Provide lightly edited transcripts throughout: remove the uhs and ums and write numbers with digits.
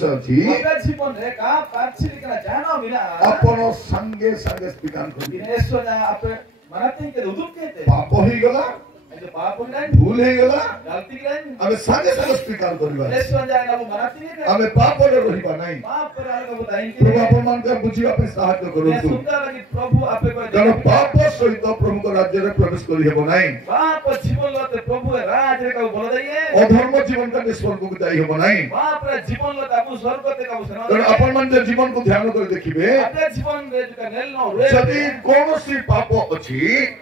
जीवन रे का पार्थिव का जाना बिना अपन संगे संगे स्वीकार करी ऐसो ना आप मनाते के उदुम कहते पाप ही गला जो पाप हो गया भूल ही गला गलती गया हमें संगे संगे स्वीकार करिबा ऐसो जाएगा वो मनाते के हमें पाप रे रहिबा नहीं पाप पर आगे बताएं कि प्रभु अपन मान के बुझिबा पे सहायता मैं करंतु सुनता लगी प्रभु आपे को जन पाप सहित प्रभु को राज्य रे प्रवेश करि हेबो नहीं पाप जीवन लते प्रभु राज रे का बोल दइए अधर्म जीवन का स्वर्ग को जाई हेबो नहीं पाप रे जीवन लते आपु स्वर्ग ते का सुना जन अपन मान जे जीवन को ध्यान कर देखिबे आपे जीवन रे का नेल नो रे यदि कोनोसी पाप अछि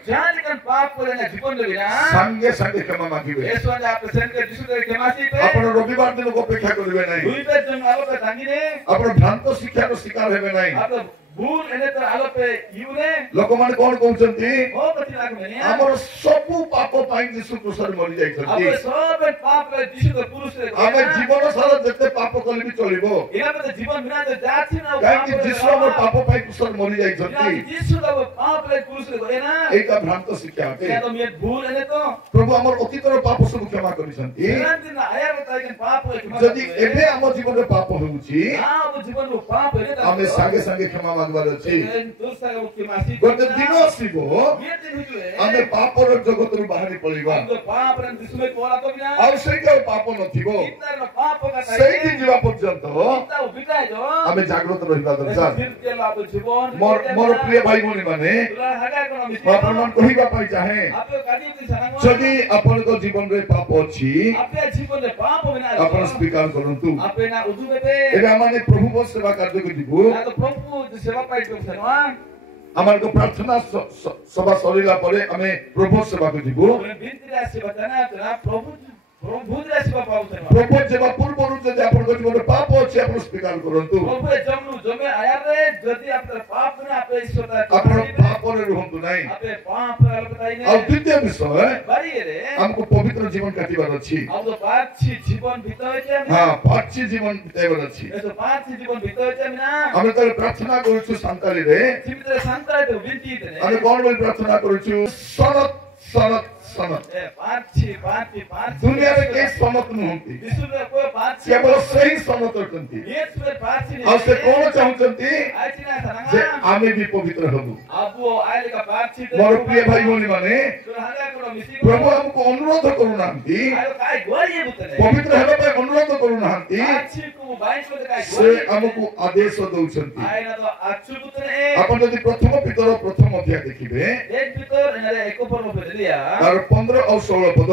जान के पाप को ना जीवन रे बिना संगे संगे क्षमा मांगिबे ऐसो ना आप सेन के जिसु रे क्षमासी पे अपन रविवार दिन को अपेक्षा करिबे नहीं दुई पे जन आलो पे तांगिने अपन भ्रांत शिक्षा को शिकार हेबे नहीं आप भूल एने तो आलो पे युने लोक माने कोन कहउचंती ओ कथि लाग में हमर सबु पाप पाई यीशु क्रूस रे मरि जाइछंती आप सब पाप रे जिसु के पुरुष रे हम जीवन सारा जते पाप कलि भी चलिबो इना पे जीवन बिना तो जाछि ना काहे कि यीशु हमर पाप पाई क्रूस रे मरि जाइछंती जिसु का पाप रे पुरुष रे गए ना एका भ्रांत शिक्षा क्या है तो मैं भूल एने तो प्रभु हमर अतीतर पाप सब क्षमा करिसंती दिन आया बताई के पाप रे क्षमा यदि एबे हमर जीवन रे पाप होउची हां वो जीवन रो पाप है हमें संगे संगे क्षमा मांगबार अछि दूसरा के मासी गोटे दिन आसीबो ये दिन हुए हमें पाप रो जगत रो बाहरी पड़िबा हम तो पाप रे दिसमे कोला तो बिना और सेका पाप नथिबो इतना पाप का सेही दिन जीवा पर्यंत इतना बिताए जो हमें जागृत रहिबा दरकार फिर के लाभ जीवन मोर प्रिय भाई भनी माने तुला हगा कोन मिसी प्रमाण कहिबा पाई चाहे आप कादी की सनंग यदि अपन को जीवन रे पाप अछि आपे जीवन रे पाप बिना अपन स्वीकार करंतु आपे ना उदुबेते एबे माने प्रभु को सेवा कार्य को दिबो ना तो प्रभु सेवा पाई तो सनवा हमार को प्रार्थना सभा सरिला परे हमें प्रभु सेवा को दिबो बिनती रे सेवा तना तो प्रभु प्रभु रे सेवा पाउ सनवा प्रभु सेवा पूर्व रुच जे अपन को जीवन रे पाप अछि अपन स्वीकार करंतु प्रभु जमनु जमे आया रे जदि आप पाप ना आपे ईश्वर अपन पाप रे रहंतु नहीं आपे पाप रे बताई ने और द्वितीय विषय बारी रे हमको पवित्र जीवन काटिबार अछि अब तो पाछी जीवन भीतर छै हां पाछी जीवन बिताइबार अछि ए तो पाछी जीवन भीतर छै ना हमें तो प्रार्थना करूछु संताली रे जीवित संताय तो विनती ने हमें कोन बोल प्रार्थना करूछु सनत सनत सनत ए पाछी दुनिया रे के सनत नहंती विश्व रे कोई पाछी केवल सही सनत होतंती ये सुरे पाछी और से कोन चाहउचंती आछि ना जे सनंगा आमे भी पवित्र हबु अब वो आइले का पाछी मोर प्रिय भाई भनी माने सुरहागा को मिसी प्रभु हमको अनुरोध करूनांती आयो काय गोरी बुतले पवित्र हेबा पे अनुरोध करूनांती पाछी को बाइस को काय से हमको आदेश दउचंती आय ना तो आछु बुतले अपन यदि प्रथम पितर प्रथम अध्याय देखिबे एक भीतर एने एको पर फेलिया और 15 और 16 पद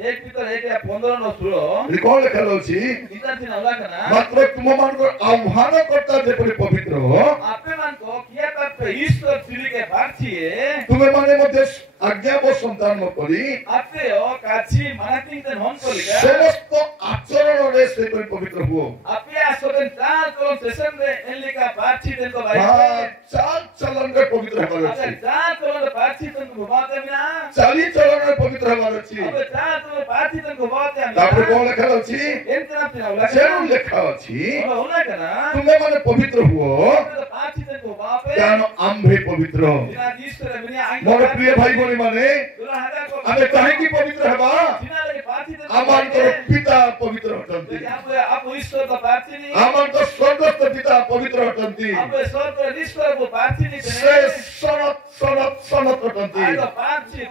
एक भीतर एक 15 न 16 रिकॉल लिखल अछि इतना दिन होला कना मात्र तुम मानकर आह्वान करता जेपरि पवित्र हो आपे मान को किया तत्व ईश्वर श्री के पाछिए तुम्हें माने मध्य आज्ञा को संतान न करी आपे ओ काछी मानाती तन होन कोलिका समस्त आचरण रे से पवित्र हुओ आपे आसोदन चाल चलन सेशन रे एलिका पाछी तन को हां भाई चाल चलन रे पवित्र हबार अगर अछि चाल चलन पाछी तन को बाते बिना चाली चलन रे पवित्र हबार अछि अब चाल चलन पाछी तन को बाते तापर कोन लिखल अछि एंतना दिन होला जेनु लेखा अछि होला कना तुम्हें माने पवित्र हुओ पाछी तन को बापे कान आम्भे पवित्र बिना ईश्वर बिना मोर प्रिय भाई भनी माने सुरहागा को हमें काहे की पवित्र हबा बिना लगे पाछी तन आमान तो पिता पवित्र हटंती आप ईश्वर का पाछी नहीं आमान तो स्वर्गस्थ पिता पवित्र हटंती आप स्वर्ग ईश्वर को पाछी नहीं से सनत सनत सनत हटंती आयो पाछी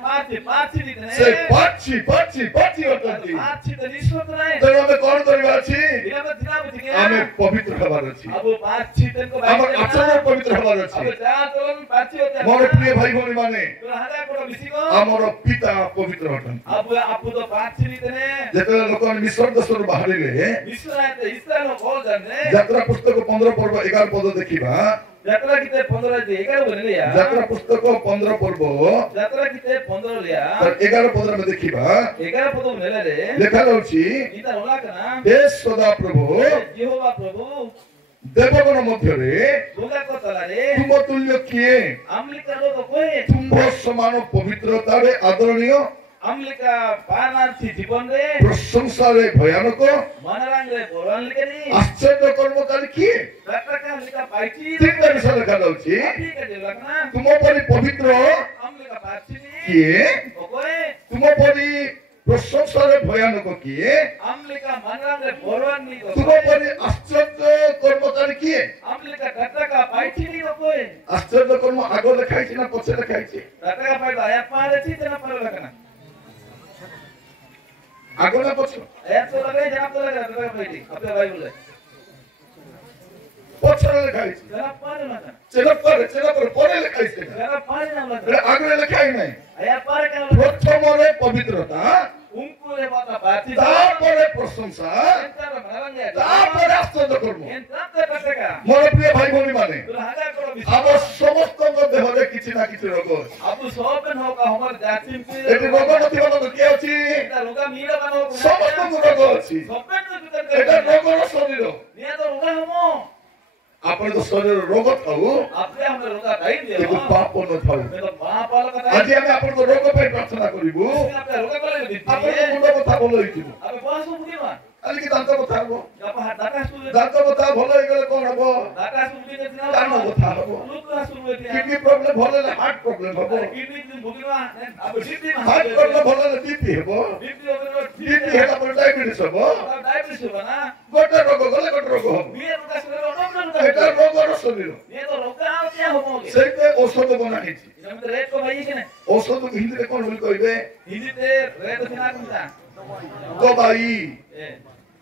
नहीं से पाछी हटंती पाछी तो ईश्वर तो नहीं तो हमें कौन करबा अछि दिना में के हमें पवित्र हबार अछि अब पाछी तन को हमर आचरण पवित्र हबार अब अछि जा चलन पाछी होते मोर प्रिय भाई भनी माने सुरहागा को मिसी को हमर पिता पवित्र हटंती अब आप तो पाछी नहीं ने जेतले लोक मिस्र देशर बाहरिले विश्व आते ईश्वर को बोल जाने यात्रा पुस्तक 15 पर्व 11 पद देखिबा यात्रा किते 15 जे 11 बने लिया यात्रा पुस्तक 15 पर्व यात्रा किते 15 लिया 11 पद में देखिबा 11 पद में ले ले लेखा अछि इता होला कना हे सदा प्रभु यहोवा प्रभु देवगण मध्य रे दुर्गा को तला रे तुम तुल्य किए अम्लिका लोग कोई तुम समान पवित्रता रे आदरणीय अम्लिका पारमार्थी जीवन रे प्रशंसा रे भयानक मनरांग रे बोलन लिखनी आश्चर्य कर्मकारी किए रटका अम्लिका पाइची ठीक विषय लेखा अछि ठीक है लखना तुम परि पवित्र अम्लिका पाइची किए कोई तुम परि ପ୍ରଶଂସାରେ ଭୟାନକ କିଏ? Amlika manrange borwan ni ko. ତୁମ ପରି ଆଶ୍ଚର୍ଯ୍ୟ କର୍ମକାରୀ କିଏ? Amlika gataka paithini ko koe. ଆଶ୍ଚର୍ଯ୍ୟ କର୍ମ ଆଗ ଲେଖାଇଛି ନା ପଛେ ଲେଖାଇଛି? Gataka paitho ayat pare thi tena pare lakana. ଆଗ ନା ପଛ? Ayat to lagai jana to lagai gataka paithi. Apne Bible le. ପଛରେ ଲେଖାଇଛି। Jana pare lakana. ସେଟା ପରେ ଲେଖାଇଛି। Jana pare na lakana. ଏଟା ଆଗରେ ଲେଖାଇ ନାହିଁ। Ayat pare kana lakana. ପ୍ରଥମରେ ପବିତ୍ରତା, Unku le bata pathi. ତାପରେ ପ୍ରଶଂସା, Entara manrange. ତାପରେ ଆଶ୍ଚର୍ଯ୍ୟ କର୍ମ। Entata gataka. ମୋର ପ୍ରିୟ ଭାଇ ଭଉଣୀ ମାନେ, Tula haga koro bis. ଆମ ସମସ୍ତଙ୍କ ଦେହରେ କିଛି ନା କିଛି ରୋଗ ଅଛି। Abu soben ho ka homar jatim pi. ଏଠି ରୋଗ ନଥିବା ଲୋକ କିଏ ଅଛି? Eta roga mira bano. ସମସ୍ତଙ୍କୁ ରୋଗ ଅଛି। Soben to jutan ଏଟା kare. ରୋଗର ଶରୀର। Niya to roga homo. ଆପଣଙ୍କ ଶରୀରରେ ରୋଗ ଥାଉ Apne hame roga dai କିନ୍ତୁ diyo. ପାପ ନଥାଉ। Me to paapala ka dai. ଆଜି ଆମେ ଆପଣଙ୍କ ରୋଗ ପାଇଁ ପ୍ରାର୍ଥନା କରିବୁ। Apne roga kale di. ଆପଣଙ୍କ ମୁଣ୍ଡ କଥା ଭଲ ହେଇଯିବ। Abe baso budima. କାଲିକି ଦାନ୍ତ କଥା ହବ। Apa data su. ଦାନ୍ତ କଥା ଭଲ ହେଇଗଲେ କଣ ହବ? Data su budina tina. କାନ କଥା ହବ। Luka su budina. Kidney problem ଭଲ ହେଲେ ହାର୍ଟ ପ୍ରୋବ୍ଲେମ ହବ। Kidney din budima. Abe kidney ma. Heart problem ଭଲ ହେଲେ ବିପି ହେବ। Kidney over. ବିପି ହେଲା ପରେ ଡାଇବେଟିସ୍ ହବ। Diabetes hoba na. ଗୋଟେ ରୋଗ ଗଲେ ଗୋଟେ ରୋଗ ହବ। Biar roga su roga ଏଟା roga. ରୋଗର ଶରୀର। Niya to roga kya homo. ସେଇଥିପାଇଁ ଔଷଧ ବନା ହେଇଛି। Ina me red ko bhai kene. ଔଷଧକୁ ହିନ୍ଦୀରେ କଣ ବୋଲି କହିବେ? Hindi te red tina kumta. ଦବାଇ। Eh.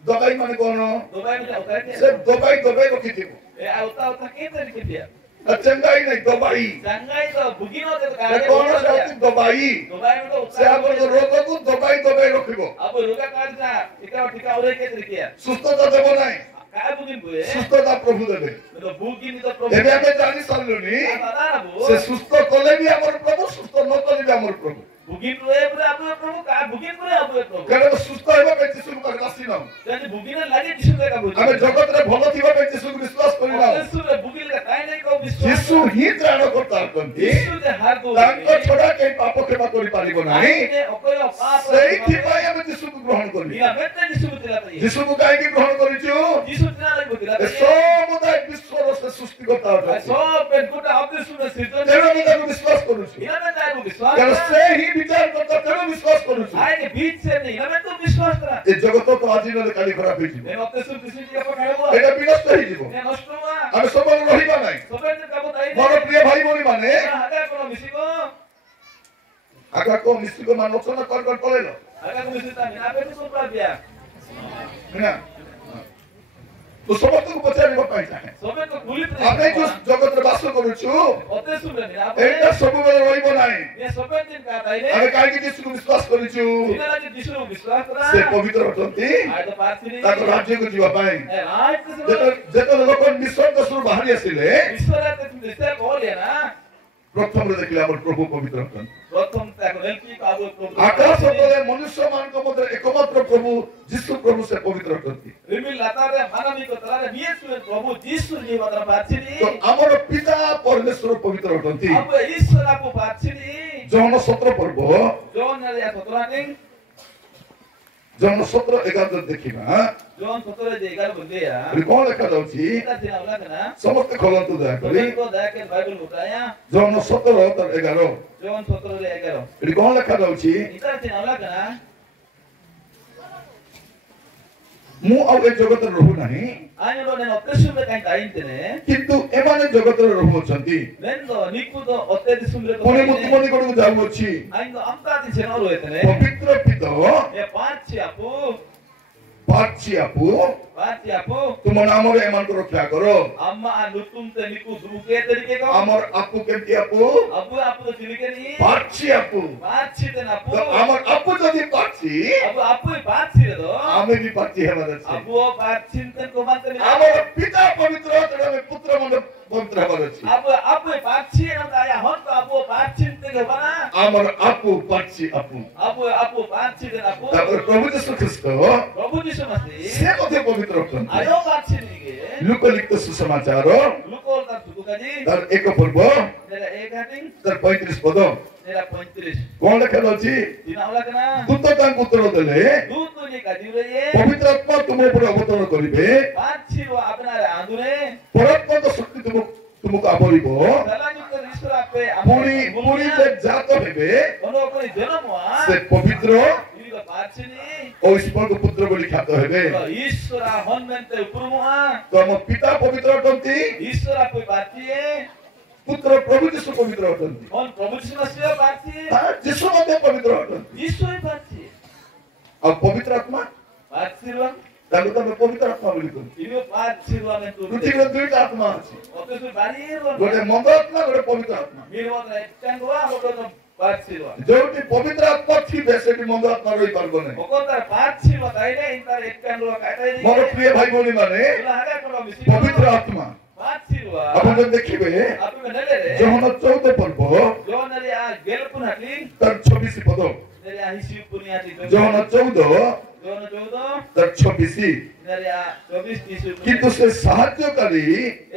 ଦବାଇ ମାନେ କଣ? Dubai me utar ke. ସେ ଦବାଇ ରଖିଥିବ। Auta kete dikhe. ଚେଙ୍ଗାଇ ନାହିଁ ଦବାଇ। Sangai to bugino te A kare. କଣ ସେ ହଉଛି ଦବାଇ। Dubai me to ସେ ଆପଣଙ୍କ ରୋଗକୁ ଦବାଇ ରଖିବ। अब रोगा काट ना टिका और के तरीके ସୁସ୍ଥତା ଦେବ ନାହିଁ। काय बुगिन बुए ସୁସ୍ଥତା ପ୍ରଭୁ ଦେବେ। तो बुगिन तो प्रभु ଏବେ ଆମେ ଜାଣି ସାରିଲୁଣି दादा ना बु ସେ ସୁସ୍ଥ କଲେ ବି ଆମର ପ୍ରଭୁ, ସୁସ୍ଥ ନ କଲେ ବି ଆମର ପ୍ରଭୁ। बुगिन बुए पूरे अब प्रभु का बुगिन पूरे अब प्रभु କାରଣ ସୁସ୍ଥ ହେବା ପାଇଁ ଯୀଶୁଙ୍କ ପାଖରେ ଆସିନାହୁଁ। यानी बुगिन लगे दिसु का बुगिन ଆମେ ଜଗତରେ ଭଲ ଥିବା ପାଇଁ ଯୀଶୁକୁ ବିଶ୍ୱାସ କରିନାହୁଁ। दिसु रे बुगिन का काय नहीं को विश्वास ଯୀଶୁ ହିଁ ତ୍ରାଣକର୍ତ୍ତା ଅଟନ୍ତି। दिसु जे हार दो ତାଙ୍କ ଛଡା କେହି ପାପ କ୍ଷମା କରିପାରିବ ନାହିଁ। ने ओकोय पाप ସେଇଥିପାଇଁ ଆମେ ଯୀଶୁକୁ ଗ୍ରହଣ କରିବୁ। बिना बेटे दिसु बुतिला तो ଯୀଶୁକୁ କାହିଁକି ଗ୍ରହଣ କରିଛୁ? दिसु तिना लगे बुतिला ଏ ସମୁଦାୟ ବିଶ୍ୱର ସେ ସୃଷ୍ଟିକର୍ତ୍ତା ଅଟନ୍ତି। सब पेन कुटा अब दिसु ने सिद्धन ତେଣୁ ଆମେ ତାକୁ ବିଶ୍ୱାସ କରୁଛୁ। इना में तार विश्वास କାରଣ ସେ ହିଁ ବିଚାର କର୍ତ୍ତା, ତେଣୁ ବିଶ୍ୱାସ କରୁଛୁ। आए के बीच से नहीं इना में तो विश्वास करा ଏ ଜଗତ ତ ଆଜି ନହେଲେ କାଲି ଖରାପ ହେଇଯିବ। मैं अपने सुन किसी की apa खाए हुआ ଏଇଟା ବିନଷ୍ଟ ହେଇଯିବ। मैं नष्ट हुआ ଆମେ ସବୁବେଳେ ରହିବା ନାହିଁ। सबे ने कबो ताई ମୋର ପ୍ରିୟ ଭାଇ ଭଉଣୀ ମାନେ, आगा कोनो मिसी को ଆଗ ମିଶିକ ମାନୁଛ ନା କଣ ପଳେଇଲ आगा को मिसी ता मिना पे तो प्रा दिया ନା? ମୁଁ ସମସ୍ତଙ୍କୁ ପଚାରିବା ପାଇଁ ଚାହେଁ, सबे को गुलित ଆମେ ଯୋଉ ଜଗତରେ ବାସ କରୁଛୁ ओते सुन रे आप ଏଇଟା ସବୁବେଳେ ରହିବ ନାହିଁ। ये सबे दिन का ताई रे ଆମେ କାହିଁକି ଯୀଶୁକୁ ବିଶ୍ୱାସ କରିଛୁ? इना लगे दिसु विश्वास करा ସେ ପବିତ୍ର ଅଟନ୍ତି आज तो पार्थिनी ତାଙ୍କ ରାଜ୍ୟକୁ ଯିବା ପାଇଁ। ए आज तो ଯେତେବେଳେ ଲୋକ ମିଶ୍ର ଦେଶରୁ ବାହାରି ଆସିଲେ, ईश्वर ते दिसते बोल है ना ପ୍ରଥମରେ ଦେଖିଲେ ଆମର ପ୍ରଭୁ ପବିତ୍ର ଅଟନ୍ତି। प्रथम ताको नेलकी का अब प्रभु ଆକାଶ ତଳେ ମନୁଷ୍ୟମାନଙ୍କ ମଧ୍ୟରେ ଏକମାତ୍ର ପ୍ରଭୁ ଯୀଶୁ ପ୍ରଭୁ ସେ ପବିତ୍ର ଅଟନ୍ତି। रिमिल लाता रे मानवी को तला रे नियत प्रभु यीशु जी वाला पार्थिनी ତ ଆମର ପିତା ପରମେଶ୍ୱର ପବିତ୍ର ଅଟନ୍ତି। अब ईश्वर आपको पार्थिनी ଜହନ 17 ପର୍ବ, जोन रे या तोरानिंग ଜହନ 17:11 ଦେଖିବା। जोन 17 जे 11 बोल दिया ଏଠି କଣ ଲେଖାଯାଉଛି? इतना दिन आवला ना ସମସ୍ତେ ଖୋଲନ୍ତୁ ଦୟାକରି। तो को दया के बाइबल बताया ଜହନ 17:11 जोन 17 रे 11 ଏଠି କଣ ଲେଖାଯାଉଛି? इतना दिन आवला ना ମୁଁ ଆଉ ଏ ଜଗତରେ ରହୁନାହିଁ, आने रो ने ऑपरेशन में कहीं टाइम तेने କିନ୍ତୁ ଏମାନେ ଜଗତରେ ରହୁଅଛନ୍ତି। मैं तो निकु तो ओते दिसुम रे ପୁଣି ମୁଁ ତୁମ ନିକଟକୁ ଯାଉଅଛି। आइन तो अमका दिन से न रोए तेने ପବିତ୍ର ପିତା ये पांच छे आपू ପାର୍ଛି ଆପୁ पांच छे आपू ତୁମ ନାମରେ ଏମାନଙ୍କୁ ରକ୍ଷା କର। अम्मा अनुतुम ते निकु दुके तरीके को ଆମର ଆପୁ କେମିତି ଆପୁ? अब आपू तो चिलिके नहीं ପାର୍ଛି ଆପୁ। पांच छे तेन आपू ତ ଆମର ଆପୁ ଯଦି ପାର୍ଛି, अब आपू पांच छे तो ଆମେ ବି ପାର୍ଛି ହେବାର ଅଛି। अब वो पांच छे तेन को मानते नहीं ଆମର ପିତା ପବିତ୍ର, ତେଣୁ ଆମେ ପୁତ୍ର ମାନେ ପବିତ୍ର ହେବାର ଅଛି। अब पांच छे ना आया हम तो अब पांच छे तेन को बना ଆମର ଆପୁ ପାର୍ଛି ଆପୁ। अब पांच छे तेन आपू ତାପରେ ପ୍ରଭୁ ଯୀଶୁ ଖ୍ରୀଷ୍ଟ प्रभु यीशु मसीह ସେ ମଧ୍ୟ ପବିତ୍ର ଅଟନ୍ତି। आयो पांच छे नहीं के ଲୁକ ଲିଖିତ ସୁସମାଚାର लुको ता तुका जी ତାର 1 ପର୍ବ मेरा एक हाटिंग ତାର 35 ପଦ मेरा 35 କଣ ଲେଖାଯାଉଛି? दिन आवला कना ଦୂତ ତାଙ୍କୁ ଉତ୍ତର ଦେଲେ, दूध तो नहीं काजी रे ये ପବିତ୍ର ଆତ୍ମା ତୁମ ଉପରେ ଅବତରଣ କରିବେ, पांच छे वो अपना रे आंदुरे ପରାତ୍ମକ ଶକ୍ତି ତୁମକୁ ଆବରିବ, दला युक्त ईश्वर आपे ପୁଣି ସେ ଜାତ ହେବେ, कोनो कोई जन्म हुआ ସେ ପବିତ୍ର इनी तो ପାଚିନି ଓ ଈଶ୍ୱରଙ୍କ ପୁତ୍ର ବୋଲି ଖ୍ୟାତ ହେବେ। ଈଶ୍ୱର ହନମେନ୍ତେ ଉପରମୁହା ତ ଆମ ପିତା ପବିତ୍ର ଅଟନ୍ତି, ଈଶ୍ୱର ଆପେ ପାଚିଏ ପୁତ୍ର ପ୍ରଭୁ ଯୀଶୁ ପବିତ୍ର ଅଟନ୍ତି, ହନ ପ୍ରଭୁ ଯୀଶୁ ମସିହ ପାଚିଏ ଯୀଶୁ ମଧ୍ୟ ପବିତ୍ର ଅଟନ୍ତି। ଈଶ୍ୱର ପାଚିଏ ଆଉ ପବିତ୍ର ଆତ୍ମା ପାଚିರುವ ତାକୁ ତମେ ପବିତ୍ର ଆତ୍ମା ବୋଲି କହୁ। ଇନୁ ପାଚିರುವ ନେ ତୁ ପୃଥିବୀରେ ଦୁଇଟା ଆତ୍ମା ଅଛି, ଅତେସୁ ବାରିର ଗୋଟେ ମନ୍ଦ ଆତ୍ମା, ଗୋଟେ ପବିତ୍ର ଆତ୍ମା। ମିରବତ ଏକାଙ୍ଗ ଆମକ ପାଚିರುವ ଯୋଉଠି ପବିତ୍ର ଆତ୍ମା ଥିବେ ସେଠି ମନ୍ଦ ଆତ୍ମା ରହିପାରିବ ନାହିଁ। ଅକତାର ପାଚିರುವ ତାଇଲେ ଇତାର ଏକାଙ୍ଗ କାଇଲେ ମୋର ପ୍ରିୟ ଭାଇ ଭଉଣୀ ମାନେ, ହାଗା କୋନ ମିସି ପବିତ୍ର ଆତ୍ମା ପାଚିರುವ ଆପଣ ଯଦି ଦେଖିବେ ଆପେ ନେଲେ ଯୋହନ 14 ପର୍ବ ଯୋନରେ ଆ ଗେଲପୁନ ହାଟଲି ତାର 26 ପଦ, ନେଲେ ଆ ହିସି ପୁନିଆଟି ଯୋହନ 14 ଯୋନ 14 ତାର 26 ନେଲେ ଆ 24 30 କିନ୍ତୁ ସେ ସାହାଯ୍ୟକାରୀ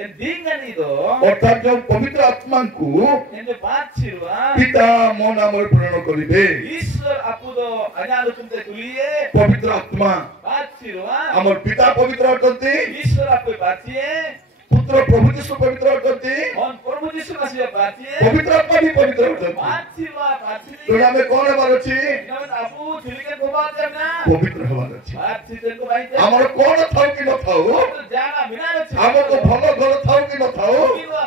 ଏ ଦିଙ୍ଗାନି ଦो ଅର୍ଥାৎ ଯେଉଁ ପବିତ୍ର ଆତ୍ମାଙ୍କୁ ଏନେ ପାଚିರುವ ପିତା ମୋ ନାମରେ ପ୍ରେରଣ କରିବେ। ଈଶ୍ୱର ଆପୁଦ ଆଜ୍ଞାରୁ ତୁମତେ ତୁଲିଏ ପବିତ୍ର ଆତ୍ମା ପାଚିರುವ ଆମର ପିତା ପବିତ୍ର ଅଟନ୍ତି, ଈଶ୍ୱର ଆପେ ପାଚିଏ ପୁତ୍ର ପ୍ରଭୁ ଯୀଶୁ ପବିତ୍ର ଅଟନ୍ତି, ହନ ପ୍ରଭୁ ଯୀଶୁ ମସିହ ପାଚିଏ ପବିତ୍ର ଆତ୍ମା ବି ପବିତ୍ର ଅଟନ୍ତି। ପାଚିರುವ ପାଚିଲି ତେଣୁ ଆମେ କଣ ହେବାର ଅଛି? ନମନ ଆପୁ ଥିଲିକେ ଗୋବା ଦେନା ପବିତ୍ର ହେବାର ଅଛି। ପାଚିତେ को भाई ଆମର କଣ ଥାଉ କି ନଥାଉ, ଜାଗା ମିନାର ଅଛି ଆମକୁ ଭଲ ଘର ଥାଉ କି ନଥାଉ,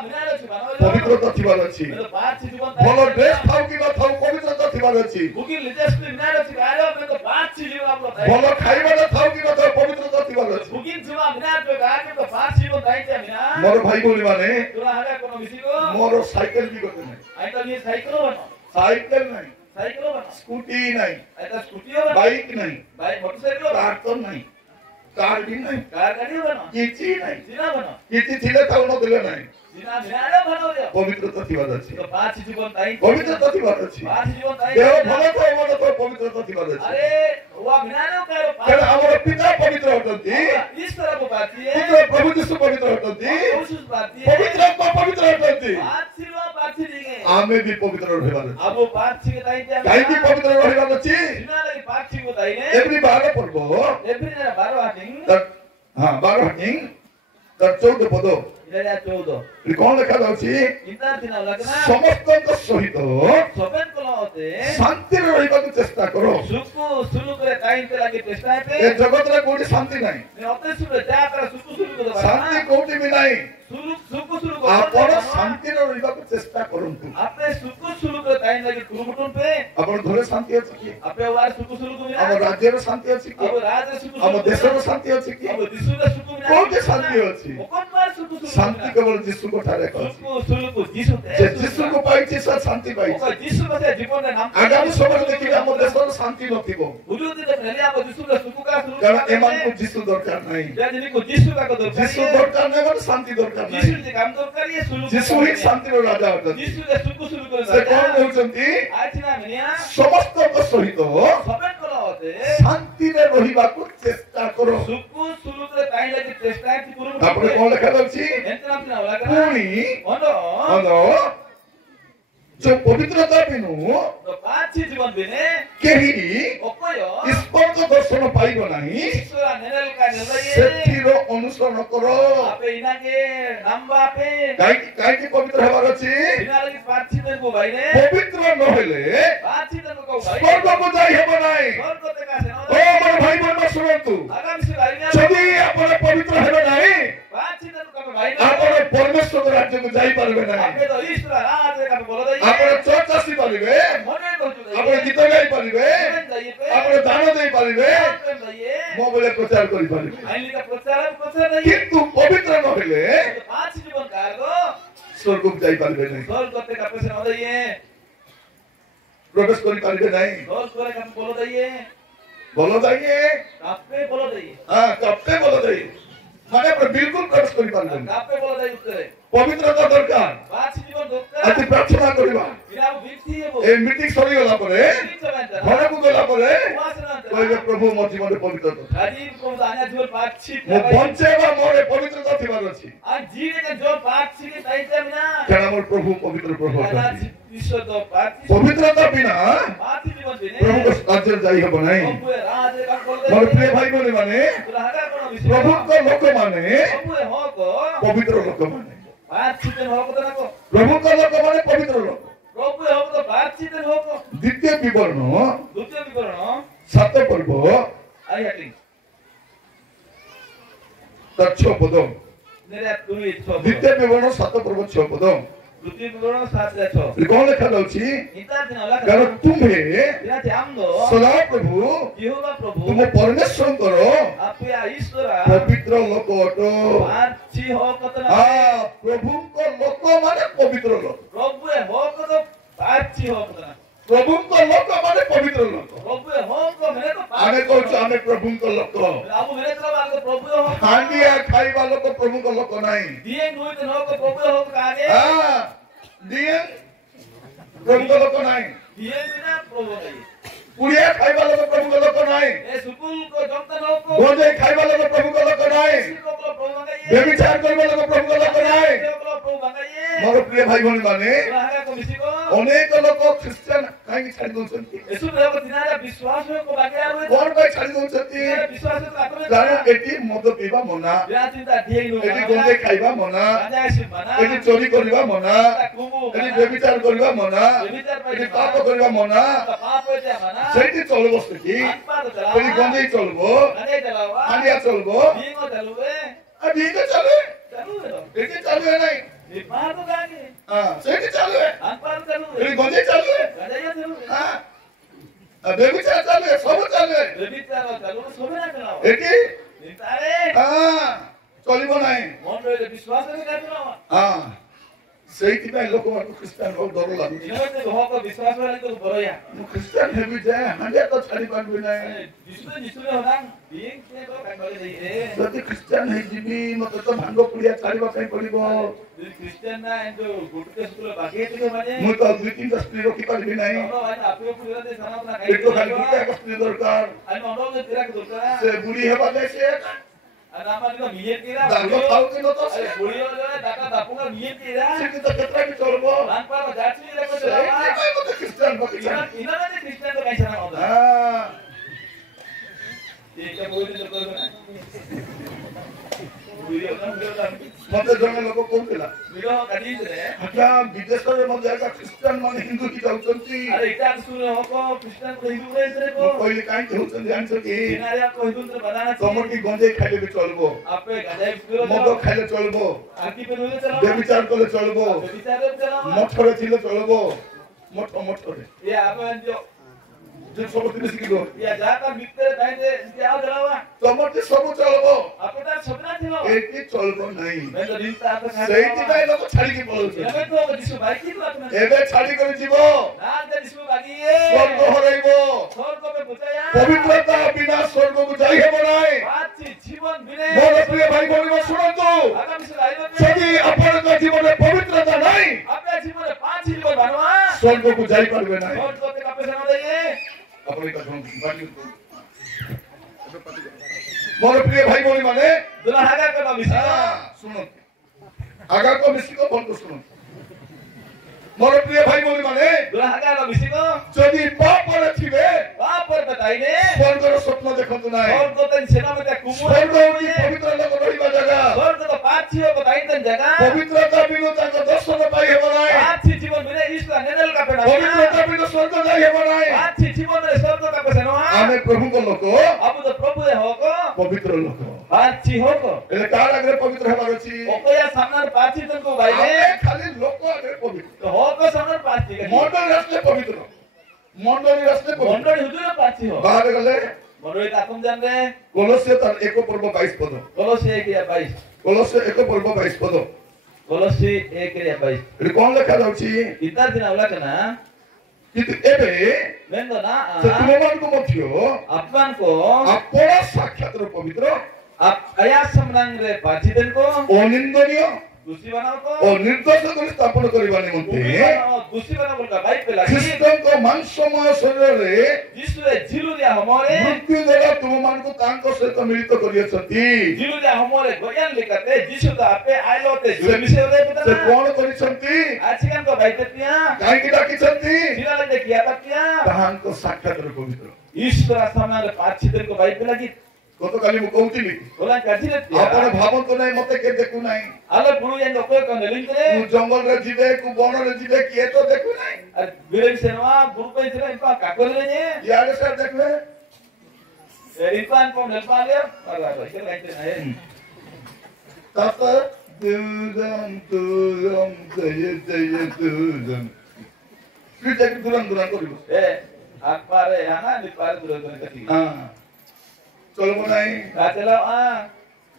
ମିନାର ଅଛି ପବିତ୍ରତା ଥିବାର ଅଛି। ତ ପାଚି ଜୀବନ ଭଲ ଡ୍ରେସ ଥାଉ କି ନଥାଉ, ପବିତ୍ରତା ଥିବାର ଅଛି। ବୁକି ଲିଜେଷ୍ଟ ମିନାର ଅଛି ଗାରେ ଆମେ ତ ପାଚି ଜୀବନ आपलो ଭଲ ଖାଇବାଟା ଥାଉ କି ନଥାଉ, ପବିତ୍ରତା ଥିବାର ଅଛି। ବୁକି ଜୀବନ ମିନାର पे गारे तो पाचि जୀବन दाइते मिना ମୋର ଭାଇ ଭଉଣୀ ମାନେ, ତୁରା ହାଗା कोनो मिसिगो ମୋର ସାଇକେଲ ବି ଗୋଟେ ନାହିଁ, ଆଇତା ନି ସାଇକେଲ ବନ ସାଇକେଲ ନାହିଁ, ସାଇକେଲ ବନ ସ୍କୁଟି ନାହିଁ, ଆଇତା ସ୍କୁଟି ବନ ବାଇକ୍ ନାହିଁ, ଭାଇ ମୋଟରସାଇକେଲ ବନ କାର ତ ନାହିଁ, କାର ବି ନାହିଁ, କାର ଗାଡି ବନ କିଛି ନାହିଁ। ଜିନା ବନ କିଛି ଥିଲେ ଥାଉ ନଥିଲେ ନାହିଁ, ଜିନା ମିନାର ବନ रे ପବିତ୍ରତା ଥିବାର ଅଛି। तो पाचि जୀବन दाइते ପବିତ୍ରତା ଥିବାର ଅଛି। पाचि जୀବन ଦେହ दाइते ଭଲ ଥାଉ ମନ ଥାଉ, ପବିତ୍ରତା ଥିବାର ଅଛି। अरे वा मिनारो कारो କାରଣ ଆମର ପିତା ପବିତ୍ର ଅଟନ୍ତି, ईश्वर को पाती है ପୁତ୍ର ପ୍ରଭୁ ଯୀଶୁ ପବିତ୍ର ଅଟନ୍ତି, यीशु पाती है ପବିତ୍ର ଆତ୍ମା ପବିତ୍ର ଅଟନ୍ତି। पाची वा पाची दिगे ଆମେ ବି ପବିତ୍ର ରହିବାର ଅଛି। अब वो पाची के दाई क्या କାହିଁକି ପବିତ୍ର ରହିବାର ଅଛି? बिना लगी पाची को दाई ने ଏଭଳି 12 ପର୍ବ एवरी ने 12 हाटिंग ହଁ 12 ହାଟିଂ ତାର 14 ପଦ इधर या 14 ଏଠି କଣ ଲେଖାଯାଉଛି? इतना दिन लगना ସମସ୍ତଙ୍କ ସହିତ सोबन को होते ଶାନ୍ତିରେ ରହିବାକୁ ଚେଷ୍ଟା କର। सुकु सुलु करे टाइम पे लगे चेष्टा पे ଏ ଜଗତରେ କୋଉଠି ଶାନ୍ତି ନାହିଁ, ने अपने सुलु जा कर सुकु सुलु को ଶାନ୍ତି କୋଉଠି ବି ନାହିଁ। सुलु सुकु सुलु को ଆପଣ ଶାନ୍ତିରେ ରହିବାକୁ ଚେଷ୍ଟା କରନ୍ତୁ। अपने सुकु सुलु को टाइम लगे कुरुमुटुन पे ଆପଣ ଘରେ ଶାନ୍ତି ଅଛି କି? अपने वार सुकु सुलु को ଆମ मिला ରାଜ୍ୟରେ ଶାନ୍ତି ଅଛି କି? अब राज सुकु ଆମ सुलु ଦେଶରେ ଶାନ୍ତି ଅଛି କି? अब दिसु रे सुकु मिला କୋଉଠି ଶାନ୍ତି ଅଛି? कोन बार सुकु सुलु ଶାନ୍ତି କେବଳ ଯୀଶୁଙ୍କ ଠାରେ ଅଛି। सुकु सुलु को दिसु ଯେ ଯୀଶୁଙ୍କୁ ପାଇଛି ସେ ଶାନ୍ତି ପାଇଛି। ओका दिसु को जीवन रे नाम ଆଗାମୀ ସମୟରେ ଦେଖିବେ ଆମ ଦେଶରେ ଶାନ୍ତି ନଥିବ, बुलु दिन पहले आप दिसु रे सुकु का सुलु କାରଣ ଏମାନଙ୍କୁ ଯୀଶୁ ଦରକାର ନାହିଁ। जदी को दिसु का को ଯୀଶୁ दरकार ଦରକାର ନାହିଁ ମାନେ ଶାନ୍ତି ଦରକାର दिसु ନାହିଁ। जे काम दरकार ये सुलु ଯୀଶୁ ହିଁ ଶାନ୍ତିର ରାଜା ଅଟନ୍ତି। दिसु रे सुकु सुलु को ସେ କଣ କହୁଛନ୍ତି? आज ना मिनिया ସମସ୍ତଙ୍କ ସହିତ सबन को होते ଶାନ୍ତିରେ ରହିବାକୁ ଚେଷ୍ଟା କର। सुकु सुलु रे टाइम लगे चेष्टा की पूर्ण ତାପରେ କଣ ଲେଖାଯାଉଛି? एंत नाम ना लगा ପୁଣି ओनो ଯୋଉ ପବିତ୍ରତା ବିନୁ तो पाची जीवन बिने କେହି ओकोयो ଈଶ୍ୱରଙ୍କ ଦର୍ଶନ ପାଇବ ନାହିଁ, ईश्वर नेरल का निर्णय ସେଥିର ଅନୁସରଣ କର। आपे इना के नंबा पे କାହିଁକି କାହିଁକି ପବିତ୍ର ହେବାର ଅଛି? बिना लगी पाची दिन को भाई ने ପବିତ୍ର ନହେଲେ पाची दिन को भाई ସ୍ୱର୍ଗକୁ ଯାଇ ହେବ ନାହିଁ। कौन को ते का से ଓ ମୋର ଭାଇ ଭଉଣୀ ଶୁଣନ୍ତୁ, आगामी से भाई ने ଯଦି ଆପଣ ପବିତ୍ର ହେବେ ନାହିଁ, पाची दिन को भाई ने ଆପଣ ପରମେଶ୍ୱର ରାଜ୍ୟକୁ ଯାଇପାରିବେ ନାହିଁ। आपे तो ईश्वर राज का बोलो दई ଆପଣ ଚର୍ଚ୍ଚ ଆସିପାରିବେ, मने को जुड़े ଆପଣ ଗୀତ ଗାଇପାରିବେ, ଆପଣ ଦାନ ଦେଇପାରିବେ, ମୋ ଭଳିଆ ପ୍ରଚାର କରିପାରିବେ, आइली का प्रचार नहीं କିନ୍ତୁ ପବିତ୍ର ନହେଲେ पाची जीवन का दो ସ୍ୱର୍ଗକୁ ଯାଇପାରିବେ ନାହିଁ, सोल करते का पैसे न दइए ପ୍ରବେଶ କରିପାରିବେ ନାହିଁ। सोल करे का बोलो दइए ଭଲ ଯାଇଏ आपे बोलो दइए କପେ ଭଲ ଯାଇ ମାନେ ଆପଣ ବିଲକୁଲ ପ୍ରବେଶ କରିପାରିବେନି। आपे बोलो दई उत्तरे ପବିତ୍ରତା ଦରକାର। पाची जीवन दरकार ଆଜି ପ୍ରାର୍ଥନା କରିବା, बिना बिथी है वो ଏ ମିଟିଂ ସରିଗଲା ପରେ ଘରକୁ ଗଲା ପରେ କହିବେ ପ୍ରଭୁ ମୋ ଜୀବନରେ ପବିତ୍ରତା, गरीब को आना जो पाची ମୁଁ ବଞ୍ଚେଇବା ମୋର ପବିତ୍ରତା ଥିବାର ଅଛି। आज जीने का जो पाची के दाइते बिना କାରଣ ଆମର ପ୍ରଭୁ ପବିତ୍ର ପ୍ରଭୁ ଅଟନ୍ତି। ईश्वर दो पाची ପବିତ୍ରତା ବିନା पाची जीवन बिने ପ୍ରଭୁଙ୍କ ରାଜ୍ୟରେ ଯାଇ ହେବ ନାହିଁ। ओपुए राज का बोल ମୋର दे ପ୍ରିୟ ଭାଇ ଭଉଣୀ ମାନେ, दुल्हा को विषय ପ୍ରଭୁଙ୍କ ଲୋକମାନେ ओपुए हो को ପବିତ୍ର ଲୋକମାନେ, पाची दिन हो को तो ना को ପ୍ରଭୁଙ୍କ ଲୋକମାନେ ପବିତ୍ର ଲୋକ। ओपुए हो को पाची दिन हो को ଦ୍ୱିତୀୟ ବିବରଣ द्वितीय विवरण सात पर्व Ay hating. तार 6 पद Nere tumi chho. द्वितीय विवरण 7 पर्व 6 पद Duti biwरण 7 या 6. कौन लिखा जाउछि Intar din ola कारण kana. तुम्हे Dina jamdo. सदा प्रभु Jehova Prabhu. तुम परमेश्वर करो Apya Ishvara. पवित्र लोक अटो Archi ho kotana. हाँ प्रभु को लोक माने पवित्र लोक Prabhu e ho koto archi ho kotana. प्रभु को लोक माने पवित्र लोक Prabhu e ho ko mere to आमे कहछु आमे प्रभु को लोक Abu mere to ba Prabhu ho. Handia खाइबा लोक प्रभु को लोक नाही Diye nuit no ko Prabhu ho kage. हाँ दिए प्रभु को लोक नाही Diye bina Prabhu nahi. पुड़िया खाइबा लोक प्रभु को लोक नाही E sukul ko jokta no ko. Goje खाइबा लोक प्रभु को लोक नाही Ko Prabhu bangai. व्यभिचार करबा लोक प्रभु को लोक नाही Ko Prabhu bangai. मोर प्रिय भाई भौणी माने Rahaga ko misiko. अनेक लोक क्रिश्चियन काहे छाडी दउछन्ती Esu bego tinara विश्वास हो को बागे आवे. कोन भाई छाडी दउछन्ती Tinara विश्वास तो आकरे. कारण एटी मद पीबा मना Bila tinta diye no. एटी गोजे खाइबा मना Raja si mana. एटी चोरी करबा मना Kumu. एटी व्यभिचार करबा मना एटी पाप करबा मना Paap ho ja mana. सेठी चलबो सेठी Atpa to chala. Eighty Goje चलबो Raja chalawa. हांडिया चलबो Dingo chalue. आ ठीक है चले Chalu ro. एटी चालू है नहीं Dipar to gage. हां सेठी चालू है Atpa to chalu. Eighty Goje चालू है Raja ya chalu. हां व्यभिचार चालू है सब चालू है Debita ro chalu sobe na chalawa. Eighty Dintare. हां चलिबो नहीं Mon ro विश्वास रे ka chalawa. हां ସେଇଥିପାଇଁ ଲୋକମାନଙ୍କୁ ଖ୍ରୀଷ୍ଟିଆନ ବହୁତ ଡର ଲାଗୁଛି Dingo te ho ko विश्वास वाले ko boroya. ମୁଁ ଖ୍ରୀଷ୍ଟିଆନ ହେବି ଯେ ହାଣ୍ଡିଆ ତ ଛାଡ଼ି ପାରିବି ନାହିଁ Disule holang. Ding se to ka kore dei e. ଯଦି ଖ୍ରୀଷ୍ଟିଆନ ହେଇଯିବି ମତେ ତ ଭାଙ୍ଗ ପୁଡ଼ିଆ ଛାଡ଼ିବା ପାଇଁ ପଡ଼ିବ Christian na endo gutte school bagi te mane. ମୁଁ ତ ଦୁଇ ତିନିଟା ସ୍ତ୍ରୀ ରଖିପାରିବି ନାହିଁ Ono ai apyo pura de sana na kai. ଏଠୁ ଖାଲି ଗୋଟେ ଏକ ସ୍ତ୍ରୀ ଦରକାର Ai ono de tira ko dukara. ସେ ବୁଢ଼ୀ ହେବା ଯାଏ ସେ Ana ama ni miye tira. ଦାଗ ଖାଉଛି ନ ତ ସେ Ai buri ho jane data dapunga miye tira. ସେଠି ତ କେତେଟା ବି ଚଳିବ Lan pa jatsi le ko chala. ସେଇଥିପାଇଁ ମତେ ଖ୍ରୀଷ୍ଟିଆନ ହବାକୁ Ina ଇଚ୍ଛା ina na Christian to kai sana onda. ହଁ Ye ka boi de ko na. Buri ho na buri ho. ମତେ ଜଣେ ଲୋକ କହୁଥିଲା Biro kadi de. ଆଜ୍ଞା ବିଦେଶରେ ମଧ୍ୟ ଏକା ଖ୍ରୀଷ୍ଟିଆନ ମାନେ ହିନ୍ଦୁ କି ଯାଉଛନ୍ତି Are ita sune ho ko Christian ko hindu re ମୁଁ ko. କହିଲି କାହିଁକି ହଉଛନ୍ତି ଜାଣିଛ କି Dinariya ko hindu re banana ତମର କି ଗଞ୍ଜେଇ ଖାଇଲେ ବି ଚଳିବ Ape gadai puro. ମଦ ଖାଇଲେ ଚଳିବ Aki pe nule chala. ବ୍ୟଭିଚାର କଲେ ଚଳିବ Bebitare chala. ମଠରେ ଥିଲେ ଚଳିବ ମଠରେ Ya apa ndio. ଯେ ସବୁ ଜିନିଷ ଶିଖିବ Ya jaka bitte dai de dia jalawa. ତମର ସବୁ ଚଳିବ Ape ta sabna thilo. ଏଠି ଚଳିବ ନାହିଁ मैं तो दिन ता खा ସେଇଥିପାଇଁ ଲୋକ ଛାଡ଼ିକି ପଳଉଛନ୍ତି ଏବେ ତ ଦିଶୁ ବାକି ତ ଆପଣ ଏବେ ଛାଡ଼ିକରି ଯିବ ନା ତ ଦିଶୁ ବାକି ଏ ସ୍ୱର୍ଗ ହରାଇବ ସ୍ୱର୍ଗ पे ବୁଝାया ପବିତ୍ରତା ବିନା ସ୍ୱର୍ଗକୁ ଯାଇ ହେବ ନାହିଁ ବାଚି ଜୀବନ ବିନେ ମୋର ପ୍ରିୟ ଭାଇ ଭଉଣୀ ଶୁଣନ୍ତୁ ଆଗାମୀ ସେ ଲାଇନ ଯଦି ଆପଣଙ୍କ ଜୀବନରେ ପବିତ୍ରତା ନାହିଁ आपल्या ଜୀବନରେ ପାଞ୍ଚ ଜୀବନ बनवा ସ୍ୱର୍ଗକୁ ଯାଇପାରିବେ ନାହିଁ ସ୍ୱର୍ଗ पे कापे सना दे ଆପଣ ଏଇଟା ଶୁଣନ୍ତୁ ମୋର ପ୍ରିୟ ଭାଇ ଭଉଣୀ ମାନେ ଦୁଲା ହାଗା କର ବିସି ଶୁଣନ୍ତୁ ଆଗାକୁ ମିଶିକ ଭଲ ଶୁଣନ୍ତୁ ମୋର ପ୍ରିୟ ଭାଇ ଭଉଣୀ ମାନେ ଦୁଲା ହାଗା କର ବିସି को ଯଦି ପାପରେ ଥିବେ बाप पर बताइने ସ୍ୱର୍ଗର ସ୍ୱପ୍ନ ଦେଖନ୍ତୁ ନାହିଁ स्वर्ग तो सेना में कुमुर ସ୍ୱର୍ଗ ହେଉଛି ପବିତ୍ର ଲୋକ ରହିବା ଜାଗା स्वर्ग तो पाँच छियो बताइन तन जगह ପବିତ୍ରତା ବିନୁ ତାଙ୍କ ଦର୍ଶନ ପାଇ ହେବ ନାହିଁ पाँच छि जीवन बिने ईश्वर नेनल का पेड़ा ପବିତ୍ରତା ବିନୁ ସ୍ୱର୍ଗ ଯାଇ ହେବ ନାହିଁ पाँच छि जीवन रे स्वर्ग का पेसनो ଆମେ ପ୍ରଭୁଙ୍କ ଲୋକ अब तो प्रभु है हो को ପବିତ୍ର ଲୋକ पाँच छि हो को ହେଲେ କାହାର ଆଗରେ ପବିତ୍ର ହେବାର ଅଛି ओकोया सामने पाँच छि तन को भाई ଆମେ ଖାଲି ଲୋକ ଆଗରେ ପବିତ୍ର तो हो को सामने पाँच छि ମଣ୍ଡଳୀ ଆସିଲେ ପବିତ୍ର ମଣ୍ଡଳୀ ଆସିଲେ ପବିତ୍ର मंडली हुदुर पाँच छि हो ବାହାରେ ଗଲେ मंडली ताकुम जान रे କୋଲୋସ୍ୟ ତାର 1 ପର୍ବ 22 ପଦ कोलोसी 1 या 22 କୋଲୋସ୍ୟ 1 ପର୍ବ 22 ପଦ कोलोसी 1 या 22 ଏଠି କଣ ଲେଖା ଯାଉଛି इतना दिन आवला कना କିନ୍ତୁ ଏବେ मेंदो ना ସେ ତୁମମାନଙ୍କୁ ମଧ୍ୟ अपन को ଆପଣ ସାକ୍ଷାତର ପବିତ୍ର आप अया समरंग रे पाँच छि तन को ଅନିନ୍ଦନୀୟ दूसरी बनाओ को ଓ ନିର୍ଦ୍ଦୋଷ କରି ସ୍ଥାପନ କରିବା ନିମନ୍ତେ दूसरी बनाओ बोल का भाई पे लगी ଖ୍ରୀଷ୍ଟଙ୍କ ମାଂସମୟ ଶରୀରରେ जिसरे झिलु दिया हमारे ମୃତ୍ୟୁ ଦ୍ୱାରା ତୁମମାନଙ୍କୁ ତାଙ୍କ ସହିତ ମିଳିତ କରିଅଛନ୍ତି झिलु दिया हमारे गोयन लिखते जिसु दा पे आइलो ते मिसे रे ସେ पता କଣ କରିଛନ୍ତି आजकल को भाई तपिया କାହିଁକି ଡାକିଛନ୍ତି झिला ले किया तपिया ତାହାଙ୍କ ସାକ୍ଷାତର ପବିତ୍ର ईश्वर सामने पाँच छिदन को भाई पे लगी ଗତକାଲି ମୁଁ କହୁଥିଲି बोला काजी ले ଆପଣ ଭାବନ୍ତୁ ନାହିଁ ମତେ କିଏ ଦେଖୁ ନାହିଁ आले पुरु जन लोग को नेलिंग करे ମୁଁ ଜଙ୍ଗଲରେ ଯିବେ କୁ ବଣରେ ଯିବେ କିଏ ତ ଦେଖୁ ନାହିଁ और बिरेन सेवा गुरु पे इतना इनका काकोले ने ଇଆଡେ ସାର୍ ଦେଖିବେ Irfan pun nelpon dia. Agak itu lain tu. Tata tulang tulang. Kita tulang koribu. Akpare hana dipare dulu kati. Cholo monai. Katelo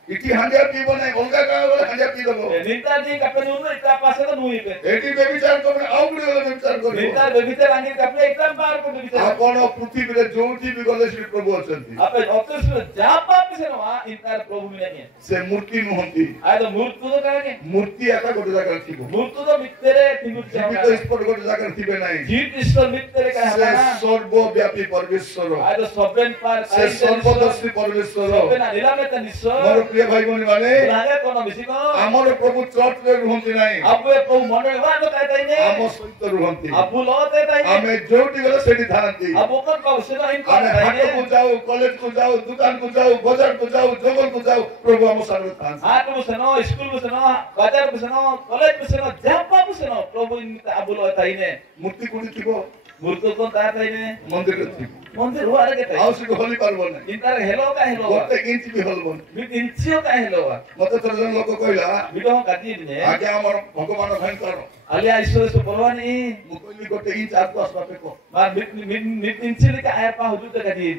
Iti handia pi bonai olga ka bola handia pi dabo. Nita di kapen unu ita pase to nui pe. Eti bebichar ko mane augli bola bebichar koribo. Nita bebichar angir kapen ekdam par ko bebichar. Apono पृथ्वीरे जोटी भी गले श्री प्रभु अछंती. Ape otoslo japa pise no intar प्रभु मिने. से मूर्ति नुहंती. आय तो मूर्ति तो कागे. मूर्ति एका गोटे जागा थिबो. मूर्ति तो मित्रे तिमुर जीवित तो स्पॉट गोटे जागा थिबे नाही. जीवित ईश्वर मित्रे का से हमारा. सर्वव्यापी परमेश्वर. आय तो सबेन पार से सर्वदर्शी परमेश्वर. सबेन निलामे त ईश्वर. मोर प्रिय भाई बहनी माने लागे कोन बिसिको. आमर प्रभु चर्च रे रुहंती नाही. अबे प्रभु मंडल वा तो काय ताइने. आम सहित रुहंती. अबु लोते ताइने. आमे जोटी गले सेठी थानती. अबु कोन का उसेनो इन आमे हाट को जाओ, कॉलेज को जाओ, दुकान को जाओ, बाजार को जाओ, जंगल को जाओ, प्रभु हम सारे थान. हाट मुसेनो, स्कूल मुसेनो, बाजार मुसेनो, कॉलेज मुसेनो, जपा मुसेनो प्रभु इन अबु लो ताइने. मूर्ति कोनी थिबो. मूर्ति कोन ता ताइने. मंदिर रे थिबो. मंदिर हुआ रे के आउस को होली पारबो नाही. इंतर हेलो का हेलो. गोटे इंच भी हलबो. मित इंचियो का हेलो. मते थरजन लोक कहला बिडो काटी दिने. आगे हमर भगवान भाई करो. आलिया ईश्वर से परवानी. मु कहली गोटे इंच आसु आसु को. मार मित इंची का आया पा हुजु त काटी.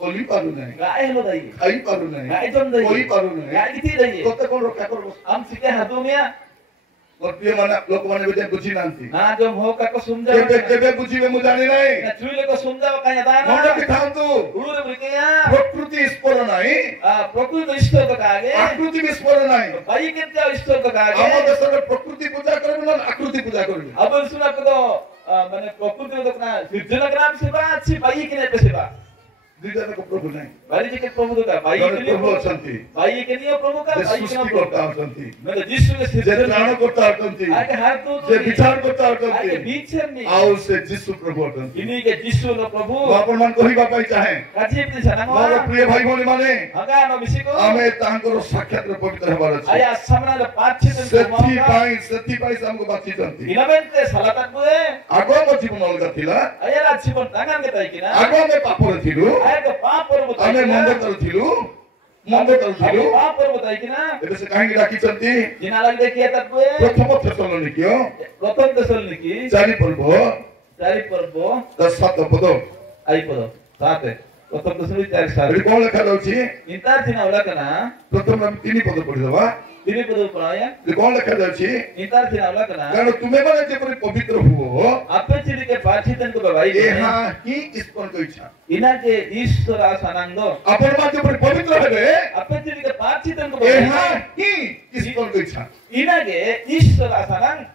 होली पारु नाही. गाय हेलो दाई. खाई पारु नाही. गाय जम दाई. कोई पारु नाही. गाय किती दाई. कोते कोन रक्षा करबो. हम सिके हाथो मिया. और प्रिय माने लोक माने बेटे बुझी नांती. ना जो हो का को समझाव. केबे केबे बुझीबे मु जानि नाही. ना छुइले को समझाव का यादा ना. मंडप दिखांतु. उड़े ब्रिकेया. प्रकृति स्पर नाही. प्रकृति ईश्वर को कागे. आकृति भी स्पर नाही. भाई केते ईश्वर को कागे. हम देशरे प्रकृति पूजा करबे ना आकृति पूजा करबे. अब सुना को तो माने प्रकृति को ना सृजन ग्राम सेवा अच्छी भाई केने पे सेवा. दिजन को प्रभु नाही. भाई जी के प्रभु का भाई के लिए प्रभु अछंती. भाई के लिए प्रभु का भाई के सृष्टि प्रभु करता अछंती. मैं तो जिसु के जे सृजन प्राण करता अछंती. आके हाथ तो जे विचार करता आके अछंती. बीच में आउ से जिसु प्रभु अछंती. इन्हीं के जिसु लो प्रभु आपण मान कहिबा पई चाहे. काजी पे सना मोर प्रिय भाई भौणी माने हगा न बिसिको आमे तांकर साक्षात रे पवित्र हेबार अछि. आया सामना रे पाछे दिन सेथि पाई हमको बाची जंती. इनमेंते सलातन बुए आगो म जीवन अलगा थिला. आया रा जीवन तांगन के ताई किना आगो मे पापर थिलु. आया तो पाप पर बताई आमे मंदतर थिलु. मंदतर थिलु. पाप पर बताई किना एबे से काहे डाकी चंती. जिना लग देखिए तब बुए प्रथम थेसलोनिकियो प्रथम दशलनिकी 4 पर्व 4 पर्व 10 पद. आई पद 7 प्रथम दशलनिकी 4 7 एबे कोन लिखा जाउछि. इंतार थिना ओला कना प्रथम हम 3 पद पढि दबा. 3 पद पढाया एबे कोन लिखा जाउछि. इंतार थिना ओला कना कारण तुमे माने जेपरि पवित्र हुओ आपे चिली के पाछितन को भाई एहा ही ईश्वर को इच्छा. इना के ईश्वर आसानंद आपण मा जेपरि पवित्र हेबे आपे चिली के पाछितन को एहा ही ईश्वर को इच्छा. इना के ईश्वर आसानंद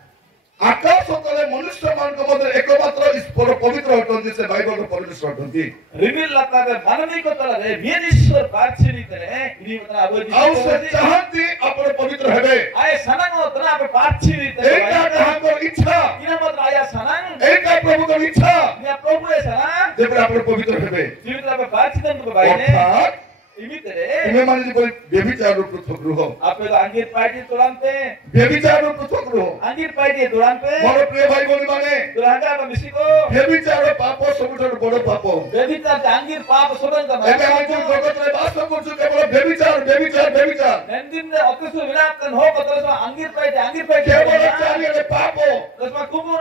आकाश तले मनुष्य मान को मध्य एकमात्र ईश्वर पवित्र होतंती से बाइबल परमेश्वर होतंती. रिवील लता के मानवी को तला रे मेन ईश्वर पाछिली तने इनी मतलब अब आउ से चाहती आपण पवित्र हेबे. आए सनंग तना पे पाछिली तने एका ताहाकर इच्छा. इना मतलब आया सनंग एका प्रभु को इच्छा. इना प्रभु ए सनंग जेपरि आपण पवित्र हेबे. जीवित पे पाछितन को भाई ने अर्थात इमितरे तुमे माने जेपरि व्यभिचार पृथक रुह. आपे तो अंगीर पार्टी तुरंते व्यभिचार पृथक रुह. अंगीर पार्टी तुरंते मोर प्रिय भाई बहनी माने तुरंगा में मिसिको व्यभिचार पाप सबुठार बड़ पाप. व्यभिचार अंगीर पाप सबंध एबे हम जगत रे वास करछु केवल व्यभिचार व्यभिचार व्यभिचार. नंदिन ने अकसु विनातन हो कतरस अंगीर पार्टी केवल चारिए पाप. तसमा कुबु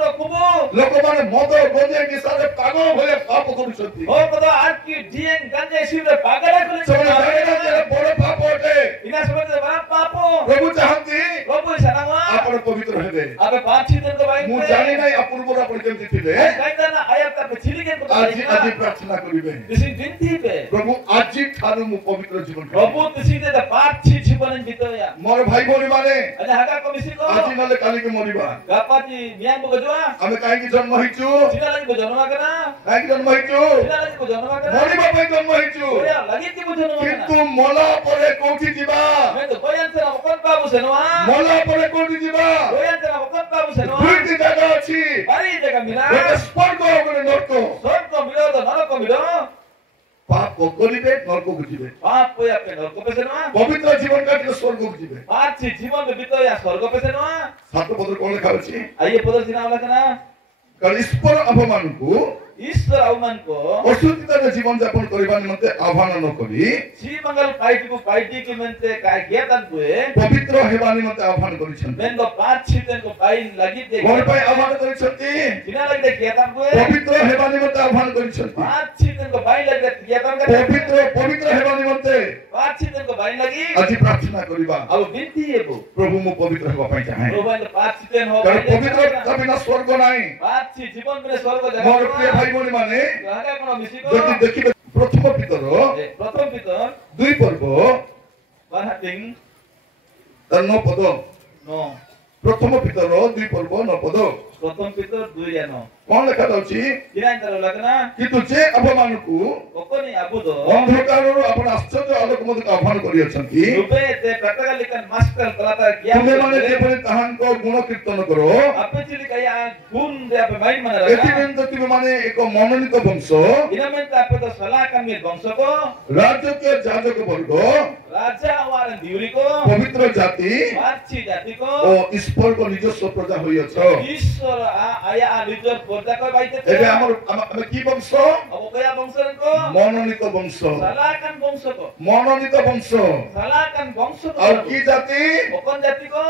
लोक माने मद गंजे निशारे पागल भले पाप करूछंती. हो कतो आज की डीएन गंजे शिवरे पागल ସେମାନେ ଜାଣିନାହାନ୍ତି ଯେ ବଡ଼ ପାପ ଅଟେ. इना सबंध बड़ा पापो ପ୍ରଭୁ ଚାହାନ୍ତି प्रभु सनावा ଆପଣ ପବିତ୍ର ହେବେ. अबे पाछी दिन को भाई ମୁଁ ଜାଣି ନାହିଁ ଅପୂର୍ବରୁ ଆପଣ କେମିତି ଥିଲେ. कहना आया का छिली के ଆଜି ଆଜି ପ୍ରାର୍ଥନା କରିବେ. दिसी दिन थी पे ପ୍ରଭୁ ଆଜି ଠାରୁ ମୁଁ ପବିତ୍ର ଜୀବନ କରିବି. प्रभु दिसी दे पाछी जीवन बितया ମୋର ଭାଇ ଭଉଣୀ ମାନେ अने हागा को मिसिको ଆଜି ନହେଲେ କାଲିକି ମରିବା. गापाती मियां बगजवा ଆମେ କାହିଁକି ଜନ୍ମ ହେଇଛୁ. सिना लगी बजनवा कना କାହିଁକି ଜନ୍ମ ହେଇଛୁ. सिना लगी बजनवा कना ମରିବା ପାଇଁ ଜନ୍ମ ହେଇଛୁ. ओया लगी की बजनवा କିନ୍ତୁ ମଲା ପରେ କୋଉଠି ଯିବା. मैं तो बयान से मकन बाबू सेनवा ମଲା ପରେ କୋଉଠି ଯିବା. बयान से मकन बाबू सेनवा ଦୁଇଟି ଜାଗା ଅଛି. बारी जगह मिला ଗୋଟେ ସ୍ୱର୍ଗ ଆଉ ଗୋଟେ ନର୍କ. सब को मिलो तो नरक को मिलो ପାପ କରିବେ ନର୍କକୁ ଯିବେ. पाप कोया पे नरक पे सेनवा ପବିତ୍ର ଜୀବନ କାଟିଲେ ସ୍ୱର୍ଗକୁ ଯିବେ. पाछी जीवन बितया स्वर्ग पे सेनवा 7 ପଦରେ କଣ ଲେଖା ଅଛି. आइए पदर सिना वाला कना କାରଣ ଈଶ୍ୱର ଆମ୍ଭମାନଙ୍କୁ ईश्वर आउमान को ଅଶୁଦ୍ଧିତାରେ ଜୀବନ ଯାପନ କରିବା ନିମନ୍ତେ ଆହ୍ୱାନ ନ କରି सी मंगल पार्टी के मेंते का ज्ञातन हुए ପବିତ୍ର ହେବା ନିମନ୍ତେ ଆହ୍ୱାନ କରିଛନ୍ତି। मेन को 5-6 को पाइन लगी दे କଣ ପାଇଁ ଆହ୍ୱାନ କରିଛନ୍ତି? बिना लगी दे ज्ञातन हुए ପବିତ୍ର ହେବା ନିମନ୍ତେ ଆହ୍ୱାନ କରିଛନ୍ତି। 5-6 को पाइन लगी दे ज्ञातन का ପବିତ୍ର ହେବା ନିମନ୍ତେ 5-6 को पाइन लगी ଆଜି ପ୍ରାର୍ଥନା କରିବା। अब विनती है वो ପ୍ରଭୁ ମୁଁ ପବିତ୍ର ହେବା ପାଇଁ ଚାହେଁ। प्रभु 5-6 हो କାରଣ ପବିତ୍ରତା ବିନା ସ୍ୱର୍ଗ ନାହିଁ। 5-6 जीवन में स्वर्ग ମୋର जगह ପ୍ରିୟ ଭାଇ ଭଉଣୀ ମାନେ ग्रहका कोन मिसी को ଯଦି ଦେଖିବେ ପ୍ରଥମ ପିତର प्रथम पितर 2 ପର୍ବ 1 हटिंग ତାର 9 ପଦ। नो ପ୍ରଥମ ପିତର 2 ପର୍ବ 9 ପଦ। प्रथम पितर 2 या 9 କଣ ଲେଖା ଯାଉଛି? किरान तर लगना କିନ୍ତୁ ଯେ ଆପଣମାନଙ୍କୁ कोकोनी आबुदो ଅନ୍ଧକାରରୁ ଆପଣ ଆଶ୍ଚର୍ଯ୍ୟ ଆଲୋକ ମଧ୍ୟକୁ ଆହ୍ୱାନ କରିଅଛନ୍ତି। रुपे ते प्रटगलिकन मास्टर तलाता ज्ञान ତୁମେମାନେ ଯେପରି ତାହାଙ୍କ ଗୁଣ କୀର୍ତ୍ତନ କର अपचिली कया गुण दे आप माइंड मन रहा ଏଥିନିମନ୍ତେ ତୁମେମାନେ ଏକ ମନୋନୀତ ବଂଶ इनमें तो आप तो सलाह का में वंश को ରାଜକୀୟ ଯାଜକ ବର୍ଗ राजा वार दिउरी को ପବିତ୍ର ଜାତି मार्ची जाति को ଓ ଈଶ୍ୱରଙ୍କ ନିଜସ୍ୱ ପ୍ରଜା ହୋଇଅଛ। ईश्वर आया निजर पर्दा को बाइते ଏବେ ଆମେ କି ବଂଶ? अब कया वंशरन को ମନୋନୀତ ବଂଶ। सलाहकन वंश को ମନୋନୀତ ବଂଶ सलाहकन वंश ଆଉ को କି ଜାତି? कोकन जाति को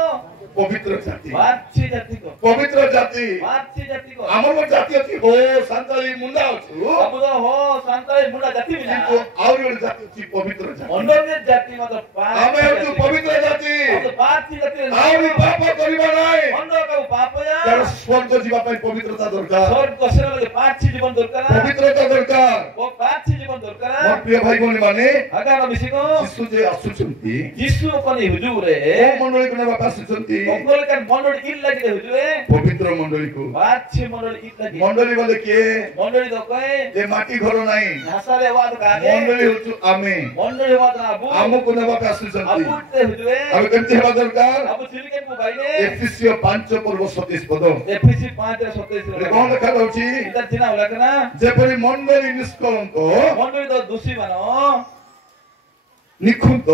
ପବିତ୍ର ଜାତି। मार्ची जाति को ପବିତ୍ର ଜାତି। मार्ची जाति को ଆମର ଜାତି ଅଛି ହୋ ସାନ୍ତାଳୀ ମୁଣ୍ଡା ଅଛୁ अब तो हो संताई मुंडा जाति बिना କିନ୍ତୁ ଆହୁରି ଗୋଟେ ଜାତି ଅଛି ପବିତ୍ର ଜାତି। अन्य जाति मतलब ଆମେ ହେଉଛୁ ପବିତ୍ର ଜାତି। तो पार्टी जाति ଆହୁରି ପାପ କରିବା ନାହିଁ। अन्य का पाप या କାରଣ ସ୍ୱର୍ଗ ଯିବା ପାଇଁ ପବିତ୍ରତା ଦରକାର। स्वर्ग कसेर लगे पार्टी जीवन दरकार ପବିତ୍ରତା ଦରକାର। वो पार्टी जीवन दरकार ମୋର ପ୍ରିୟ ଭାଇ ଭଉଣୀ ମାନେ अगर मिसी को ଯୀଶୁ ଯେ ଆସୁଛନ୍ତି यीशु कोनी हुजूरे କୋଉ ମଣ୍ଡଳୀକୁ ନେବା ପାଇଁ ଆସୁଛନ୍ତି? मंगल का मंडल इल लगे हुजूरे ପବିତ୍ର ମଣ୍ଡଳୀକୁ। पार्टी मंडल इल लगे ମଣ୍ଡଳୀ ବୋଲେ କିଏ? मंडल तो कोई ଏ ମାଟି ଘର ନାହିଁ। हसाले वाद कागे ମଣ୍ଡଳୀ ହଉଛୁ ଆମେ। मंडल वाद अबू ଆମକୁ ନେବା ପାଇଁ ଆସୁଛନ୍ତି। अबू ते हुजूरे ଆମେ କେମିତି ହେବା ଦରକାର? अबू चिलिके को भाईने ଏଫେସିୟ 5 ପର୍ବ 27 ପଦ। एफएसी 5:27 ଏଠି କଣ ଲେଖା ଯାଉଛି? इधर चिना उलकना ଯେପରି ମଣ୍ଡଳୀ ନିଷ୍କଳଙ୍କ मंडल तो दूसरी बनो ନିଖୁନ୍ତ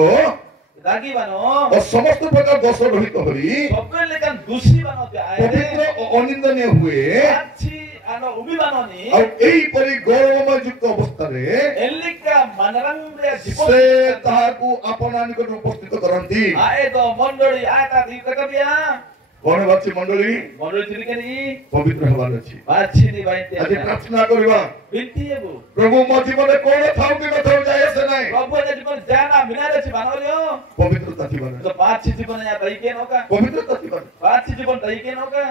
रागी बनो ଓ ସମସ୍ତ ପ୍ରକାର ଦୋଷ ରହିତ ହୋଇ सबके लेकिन दूसरी बनो ते आए ପବିତ୍ର ଓ ଅନିନ୍ଦନୀୟ ହୁଏ। अच्छी आनो उबी बनो नी ଆଉ ଏହିପରି ଗୌରବମୟ ଯୁକ୍ତ ଅବସ୍ଥାରେ एलिका मनरंग रे ସେ जीवन ତାହାକୁ ଆପଣା ନିକଟରେ ଉପସ୍ଥିତ କରନ୍ତି। आए तो मंडली आता दी कबिया କଣ ହେବାର ଅଛି? ମଣ୍ଡଳୀ मंडली चिलिके नी ପବିତ୍ର ହେବାର ଅଛି। अच्छी नी बाइते ଆଜି ପ୍ରାର୍ଥନା କରିବା, बिनती है वो ପ୍ରଭୁ ମୋ ଜୀବନରେ କଣ ଥାଉ କି ନଥାଉ ଯାଏ ଆସେ ନାହିଁ, प्रभु ने जीवन जाना मिनारे छि बनोलियो ପବିତ୍ରତା ଥିବାର तो ଅଛି। पाँच जीवन या तई के नोका ପବିତ୍ରତା ଥିବାର ଅଛି। पाँच जीवन तई के नोका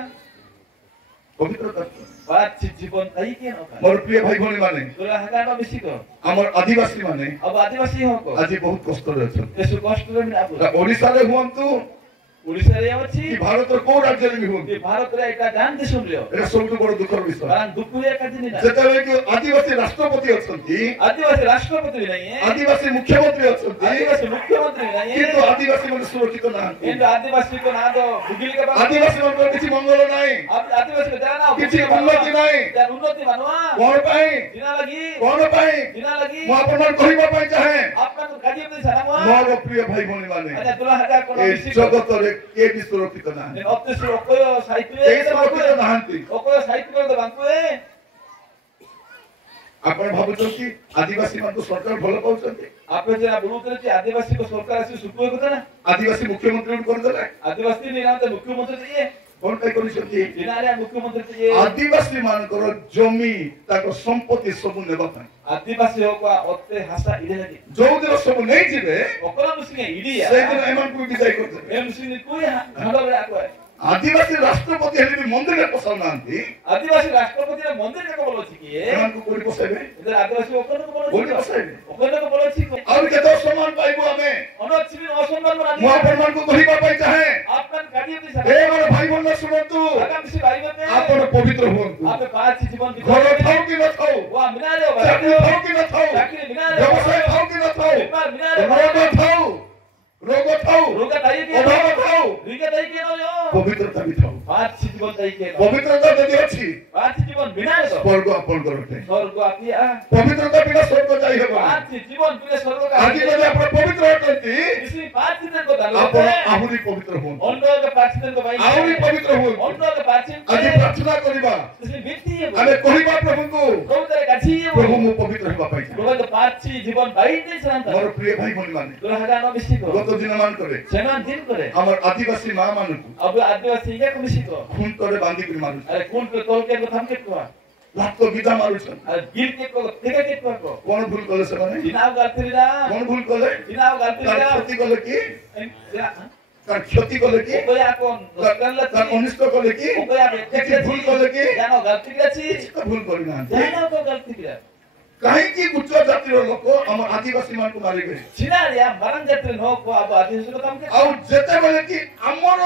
ପବିତ୍ରତା ଥିବାର ଅଛି। पाँच जीवन तई के नोका ମୋର ପ୍ରିୟ ଭାଇ ଭଉଣୀ ମାନେ, तोला हगानो मिसी को ଆମର ଆଦିବାସୀ ମାନେ अब आदिवासी हो को ଆଜି ବହୁତ କଷ୍ଟରେ ଅଛନ୍ତି। यसु कष्ट रे मिना ତା ଓଡ଼ିଶାରେ ହୁଅନ୍ତୁ ओडिसा रे अछि କି ଭାରତର କୋଉ ରାଜ୍ୟରେ ବି ହୁଅନ୍ତୁ, कि भारत रे एटा जान दे सुनलियो ଏଟା ସବୁଠୁ ବଡ ଦୁଃଖର ବିଷୟ। कारण दुख रे का दिन ना ଯେତେବେଳେ କି ଆଦିବାସୀ ରାଷ୍ଟ୍ରପତି ଅଛନ୍ତି, आदिवासी राष्ट्रपति भी नहीं है ଆଦିବାସୀ ମୁଖ୍ୟମନ୍ତ୍ରୀ ଅଛନ୍ତି, आदिवासी मुख्यमंत्री भी नहीं କିନ୍ତୁ है ଆଦିବାସୀ ମାନେ ସୁରକ୍ଷିତ ନାହାନ୍ତି। इन आदिवासी को ना तो बुगिली के ଆଦିବାସୀ ମାନଙ୍କର କିଛି ମଙ୍ଗଳ ନାହିଁ, अब आदिवासी को जाना କିଛି ଉନ୍ନତି ନାହିଁ। जान उन्नति बनवा କଣ ପାଇଁ? दिना लगी କଣ ପାଇଁ? दिना लगी ମୁଁ ଆପଣମାନଙ୍କୁ କହିବା ପାଇଁ ଚାହେଁ, आपका तो काजी में सनवा ମୋର ପ୍ରିୟ ଭାଇ ଭଉଣୀ ମାନେ, अच्छा तुला हगा को ଏ मिसी को ଜଗତରେ କିଏ ବି ସୁରକ୍ଷିତ ନାହାନ୍ତି। अब तो सुरो कोई साहित्य କେହି ସୁରକ୍ଷିତ ନାହାନ୍ତି। कोई साहित्य को तो बांकु है ଆପଣ ଭାବୁଛନ୍ତି ଆଦିବାସୀ ମାନଙ୍କୁ ସରକାର ଭଲ ପାଉଛନ୍ତି? आप जना बोलते कि आदिवासी को सरकार ऐसे सुपुए को ना ଆଦିବାସୀ ମୁଖ୍ୟମନ୍ତ୍ରୀଙ୍କୁ କରିଦେଲେ, आदिवासी ने नाम तो मुख्यमंत्री चाहिए କଣ ପାଇଁ କରିଛନ୍ତି? जिनारे मुख्यमंत्री चाहिए ଆଦିବାସୀ ମାନଙ୍କର ଜମି ତାଙ୍କ ସମ୍ପତ୍ତି ସବୁ ନେବା ପାଇଁ। आदिवासी हो को ओते हासा इधे लगी ଯୋଉଦିନ ସବୁ ନେଇଯିବେ ओकरा मुसिंगे इडिया ସେଇଦିନ ଏମାନଙ୍କୁ ବି ବିଦାୟ କରିଦେବେ। एम मुसिंगे कोई हंडा बड़ा को है ଆଦିବାସୀ ରାଷ୍ଟ୍ରପତି ହେଲେ ବି ମନ୍ଦିରରେ ପଶାଉନାହାନ୍ତି, आदिवासी राष्ट्रपति ने मंदिर के बोलो छी कि ଏମାନଙ୍କୁ କୋଉଠି ପଶାଇବେ? इधर आदिवासी ओकरा को बोलो କୋଉଠି छी ପଶାଇବେ? ओकरा को बोलो छी ଆହୁରି କେତେ ସମ୍ମାନ ପାଇବୁ ଆମେ? अनोछि भी असम्मान बना ମୁଁ ଆପଣମାନଙ୍କୁ କହିବା ପାଇଁ ଚାହେଁ, आपका काजी में ଏ ମୋର ଭାଇ ଭଉଣୀ ଶୁଣନ୍ତୁ, आगामी से भाई बने ଆପଣ ପବିତ୍ର ହୁଅନ୍ତୁ। आप पांच जीवन की ଘର ଥାଉ କି ନଥାଉ, वो मिनारे हो ଚାକିରି ଥାଉ କି ନଥାଉ, चाकरी मिनारे ବ୍ୟବସାୟ ଥାଉ କି ନଥାଉ, व्यापार मिनारे ରୋଗ ଥାଉ, ରୋଗ ଥାଉ, रोगा ताई के ଅଭାବ ଥାଉ, रिगा ताई के नो यो ପବିତ୍ରତା ବି ଥାଉ। पांच जीवन ताई के ପବିତ୍ରତା ଯଦି ଅଛି, पांच জীবন বিনা তো স্বর্গ আপন করতে স্বর্গ আপিয়া পবিত্রতা বিনা স্বর্গ যাই হবে না পাঁচ জীবন বিনা স্বর্গ আজ যদি আপনি পবিত্র হতে ইসি পাঁচ দিন কো দালো আপন আহুরি পবিত্র হন অন্যকে পাঁচ দিন কো ভাই আহুরি পবিত্র হন অন্যকে পাঁচ দিন আজ প্রার্থনা করিবা ইসি বিতি আমি কহিবা প্রভুଙ୍କୁ প্রভুদের কাছে প্রভু মু পবিত্র হবা পাই প্রভু তো পাঁচ জীবন বাইতে শান্ত মোর প্রিয় ভাই ভনি মানে তোরা হাগানো বেশি কো গত দিন মান করে সেমান দিন করে আমার আদিবাসী মা মানুষ अब आदिवासी ये कमिसी को খুন করে বাঁধি করে মানুষ अरे कौन पे तोल के थाम के को লাত বিধা মারুছন अरे गिर के को ठीक है को কোন ভুল করলে সেমানে दिनाव गालतीरा কোন ভুল করলে दिनाव তার गालतीरा ক্ষতি করলে কি তার ক্ষতি করলে কি ओया कोन करल তার অনিষ্ট করলে কি ओया কিছু ভুল করলে কি जानो गलती गछि কিছু ভুল করি না जानो को गलती किया কাহিଁକି ଉଚ୍ଚ ଜାତିର ଲୋକ ଆମ ଆଦିବାସୀ ମାନଙ୍କୁ ମାରିବେ सिनारिया मरण जत्र नो को अब आदिवासी को काम के ଆଉ ଯେତେବେଳେ କି ଆମର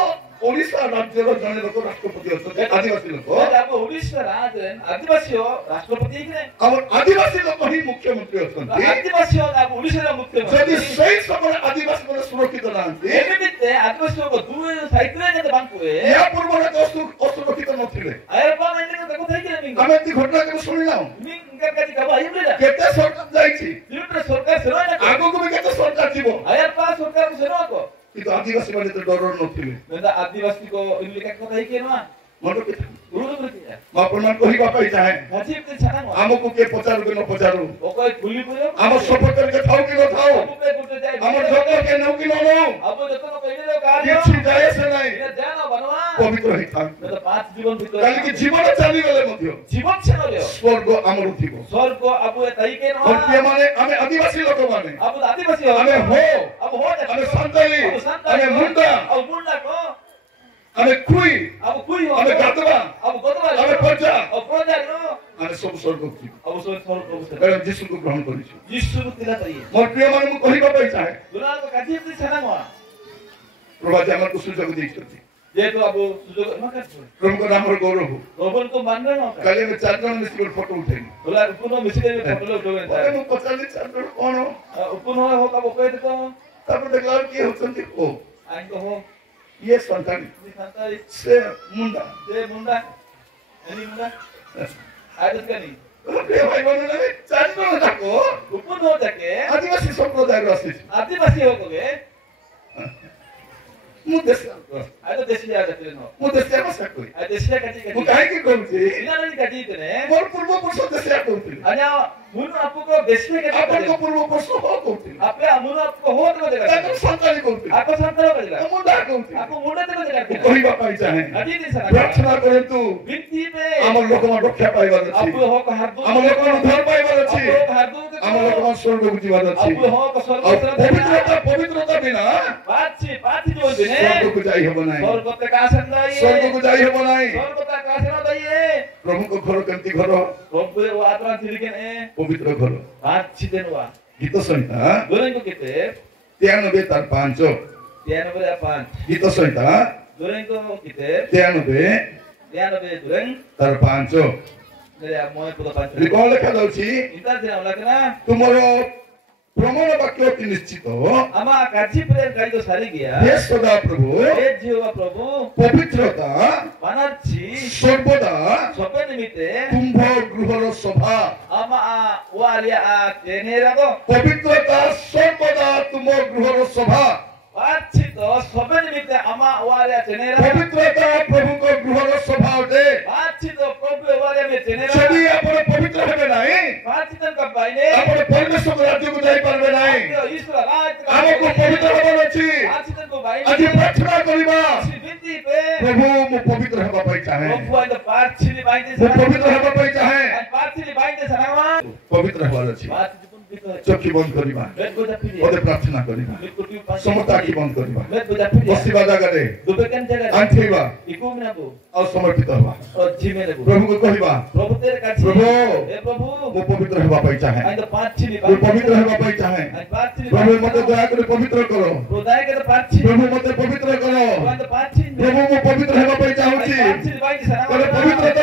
ଓଡ଼ିଶା ରାଜ୍ୟର ଜଣେ ଲୋକ ରାଷ୍ଟ୍ରପତି ଅଛନ୍ତି ଆଦିବାସୀ ଲୋକ अब ओडिशा राज आदिवासी हो राष्ट्रपति के ଆମର ଆଦିବାସୀ ଲୋକ ହିଁ ମୁଖ୍ୟମନ୍ତ୍ରୀ ଅଛନ୍ତି आदिवासी हो अब ओडिशा ଯଦି मुख्यमंत्री ସେଇ ସମୟରେ ଆଦିବାସୀ ମାନେ ସୁରକ୍ଷିତ ନାହାନ୍ତି ଏମିତି ଆଦିବାସୀ ଲୋକ ଦୁଇ ସାଇକେଲ କେତେ ବାଙ୍କୁ ଏହା ପୂର୍ବରୁ ଅସୁରକ୍ଷିତ ନଥିଲେ ଆୟର ପାନ ଏମିତି ଦେଖୁ ଥାଇ କି ଆମେ ଏମିତି ଘଟଣା କେବେ ଶୁଣିନାହୁଁ ମିଙ୍ଗର କାଜି କବ ଆଇବ୍ରିଡା କେତେ ସରକାର ଯାଇଛି ଲିଟର ସରକାର ସେରା ନା ଆଗକୁ ବି କେତେ ସରକାର ଯିବ ଆୟର ପା ସରକାର ସେରା को କିନ୍ତୁ ଆଦିବାସୀ ମାନେ ତ ଡର ନଥିଲେ मेरा आदिवासी को इनले का कथा ही के ना ମନେ ରଖିଥା गुरु प्रति ମୁଁ ଆପଣମାନଙ୍କୁ କହିବା ପାଇଁ ଚାହେଁ हाजी पे छाना ଆମକୁ କିଏ ପଚାରୁ କି ନ ପଚାରୁ ओ कोई खुली बोलो ଆମ ସପୋର୍ଟରେ କେ ଥାଉ କି ନ ଥାଉ अब पे गुटे जाए ଆମର ଜଗତ କେ ନେଉ କି ନ ନେଉ अब जतो को कहले जो कार्य କିଛି ଯାଏ ସେ ନାହିଁ ये जानो बनवा ପବିତ୍ର ହେଇଥାନ୍ତୁ मैं तो पांच जीवन भीतर କାଲିକି ଜୀବନ ଚାଲିଗଲେ ମଧ୍ୟ जीवन छेनो ले ସ୍ୱର୍ଗ ଆମର ଥିବ स्वर्ग अब तई के ना ଭକ୍ତିଆ ମାନେ ଆମେ ଆଦିବାସୀ ଲୋକମାନେ अब आदिवासी हो ଆମେ हो अब हो ଆମେ ସାନ୍ତାଳୀ ଆମେ ମୁଣ୍ଡା अब मुंडा को ଆମେ ଖୁଇ अब कोई हो ଆମେ ଗାଧବା अब गोदवा ଆମେ ପ୍ରଜା अब प्रोजा नो ଆମେ ସବୁ ସ୍ୱର୍ଗ ଥିବ अब स्वर्ग प्रभु से କାରଣ ଯୀଶୁଙ୍କୁ ଗ୍ରହଣ କରିଛୁ यीशु को तिला तई ମୋର ପ୍ରିୟ ମାନେ ମୁଁ କହିବା ପାଇଁ ଚାହେଁ दुनिया को काजी पे छाना को ପ୍ରଭୁ ଆଜି ଆମକୁ ସୁଯୋଗ ଦେଇଛନ୍ତି ये तो अब सुजोग मकर ପ୍ରଭୁଙ୍କ ନାମର ଗୌରବ रोबन को मान रहे हो କାଲି ଆମେ 4 ଜଣ ମିଶି ଗୋଟେ ଫଟୋ ଉଠେଇଲୁ बोला उपुनो मिसले में फोटो लो दोगे ପରେ ମୁଁ ପଚାରିଲି 4 ଜଣ କଣ उपुनो हो का कोई तो ତାପରେ ଦେଖିଲା ବେଳକୁ କିଏ ହଉଛନ୍ତି ଓ आज तो हो ଇଏ ସନ୍ତାନୀ संताई ସେ ମୁଣ୍ଡା ये मुंडा एनी मुंडा आज इसका नहीं ପ୍ରିୟ ଭାଇ ଭଉଣୀମାନେ 4 ଜଣ ଯାକ उपुनो जाके ଆଦିବାସୀ ସମ୍ପ୍ରଦାୟରୁ ଆସିଛି आदिवासी हो गए ମୁଁ ଦେଶ आज तो देशी आ जाते हो ମୁଁ ଦେଶିଆ ଭାଷା କହି आज देशी काजी ମୁଁ काजी କାହିଁକି କହୁଛି इना नहीं काजी इतने ମୋର ପୂର୍ବପୁରୁଷ ଦେଶିଆ କହୁଥିଲେ आजा मुन आपको को देशी के ଆପଣଙ୍କ ପୂର୍ବପୁରୁଷ ହୋ କହୁଥିଲେ आपे मुन आपको हो तो जगह ତାଙ୍କର ସନ୍ତାନୀ କହୁଥିଲେ आपको संतरो का जगह ମୁଣ୍ଡା କହୁଥିଲେ आपको मुंडा तो ମୁଁ जगह କହିବା ପାଇଁ ଚାହେଁ काजी नहीं सना ପ୍ରାର୍ଥନା କରନ୍ତୁ बिनती पे ଆମ ଲୋକମାନେ ରକ୍ଷା ପାଇବାର ଅଛି आपको हो का हरदू ଆମ ଲୋକମାନେ ଉଦ୍ଧାର ପାଇବାର ଅଛି आपको हरदू के ଆମ ଲୋକମାନେ ସ୍ୱର୍ଗକୁ ଯିବାର ଅଛି आपको हो का ଆଉ स्वर्ग ପବିତ୍ରତା ବିନା पाची जो दिने ସ୍ୱର୍ଗକୁ ଯାଇ ହେବ ନାହିଁ स्वर्ग तक आसन दाई ସ୍ୱର୍ଗକୁ ଯାଇ ହେବ ନାହିଁ स्वर्ग तक आसन दाई ପ୍ରଭୁଙ୍କ ଘର କେମିତି ଘର प्रभु वो आत्मा थिलके ने ପବିତ୍ର ଘର पाची दिन हुआ ଗୀତ ସଂହିତା दुरंग को किते 93 ତାର 5 93 5 ଗୀତ ସଂହିତା दुरंग को किते 93 93 दुरंग ତାର 5 मेरे मोय पुरो 5 ଏଠି କଣ ଲେଖାଯାଉଛି इंटर दिन लगना ତୁମର ପ୍ରମାଣ ବାକ୍ୟ ଅତି ନିଶ୍ଚିତ आमा काजी प्रेम काई तो सारी गया ହେ ସଦା ପ୍ରଭୁ हे जीवा प्रभु ପବିତ୍ରତା पानाची ସର୍ବଦା सपे निमित्ते ତୁମ୍ଭ ଗୃହର ଶୋଭା आमा वालिया तेनेरा को ପବିତ୍ରତା ସର୍ବଦା ତୁମ ଗୃହର ଶୋଭା पाची तो सपे निमित्ते आमा वालिया तेनेरा ପବିତ୍ରତା ପ୍ରଭୁଙ୍କ ଗୃହର ଶୋଭା ଅଟେ पाची तो प्रभु वालिया में तेनेरा ଯଦି ଆପଣ ପବିତ୍ର ହେବେ ନାହିଁ पाची दिन का बाइने ଆପଣ ପରମେଶ୍ୱର ରାଜ୍ୟକୁ ଯାଇପାରିବେ ନାହିଁ ईश्वर राज ଆମକୁ ପବିତ୍ର ହେବାର ଅଛି पाची दिन को ଆଜି बाइने ପ୍ରାର୍ଥନା କରିବା बिनती पे ପ୍ରଭୁ ମୁଁ ପବିତ୍ର ହେବା ପାଇଁ ଚାହେଁ प्रभु आज पाची नि बाइने ମୁଁ ପବିତ୍ର ହେବା ପାଇଁ ଚାହେଁ पाची नि बाइने सनावा ପବିତ୍ର ହେବାର ଅଛି पाची दिन बितो ଚକ୍ଷୁ ବନ୍ଦ କରିବା बेट को जापी ପଦେ ପ୍ରାର୍ଥନା କରିବା बिकुटी पाची ସମସ୍ତ ଆଖି ବନ୍ଦ କରିବା बेट को जापी ବସିବା ଜାଗାରେ दुबेकन जगह ଆଣ୍ଠେଇବା इको ना को ଆଉ ସମର୍ପିତ ହେବା और जीमे ने ପ୍ରଭୁଙ୍କୁ କହିବା प्रभु तेरे काची प्रभु, हे प्रभु ମୁଁ ପବିତ୍ର ହେବା ପାଇଁ ଚାହେଁ आज पाची नि ମୁଁ ପବିତ୍ର ହେବା ପାଇଁ ଚାହେଁ आज पाची नि ପ୍ରଭୁ ମୋତେ ଦୟାକରି ପବିତ୍ର କର हृदय के तो पाची ପ୍ରଭୁ ମୋତେ ପବିତ୍ର କର आज पाची ପ୍ରଭୁ ମୁଁ ପବିତ୍ର ହେବା ପାଇଁ ଚାହୁଁଛି पाची नि बाइने କହିଲେ सनावा ପବିତ୍ରତା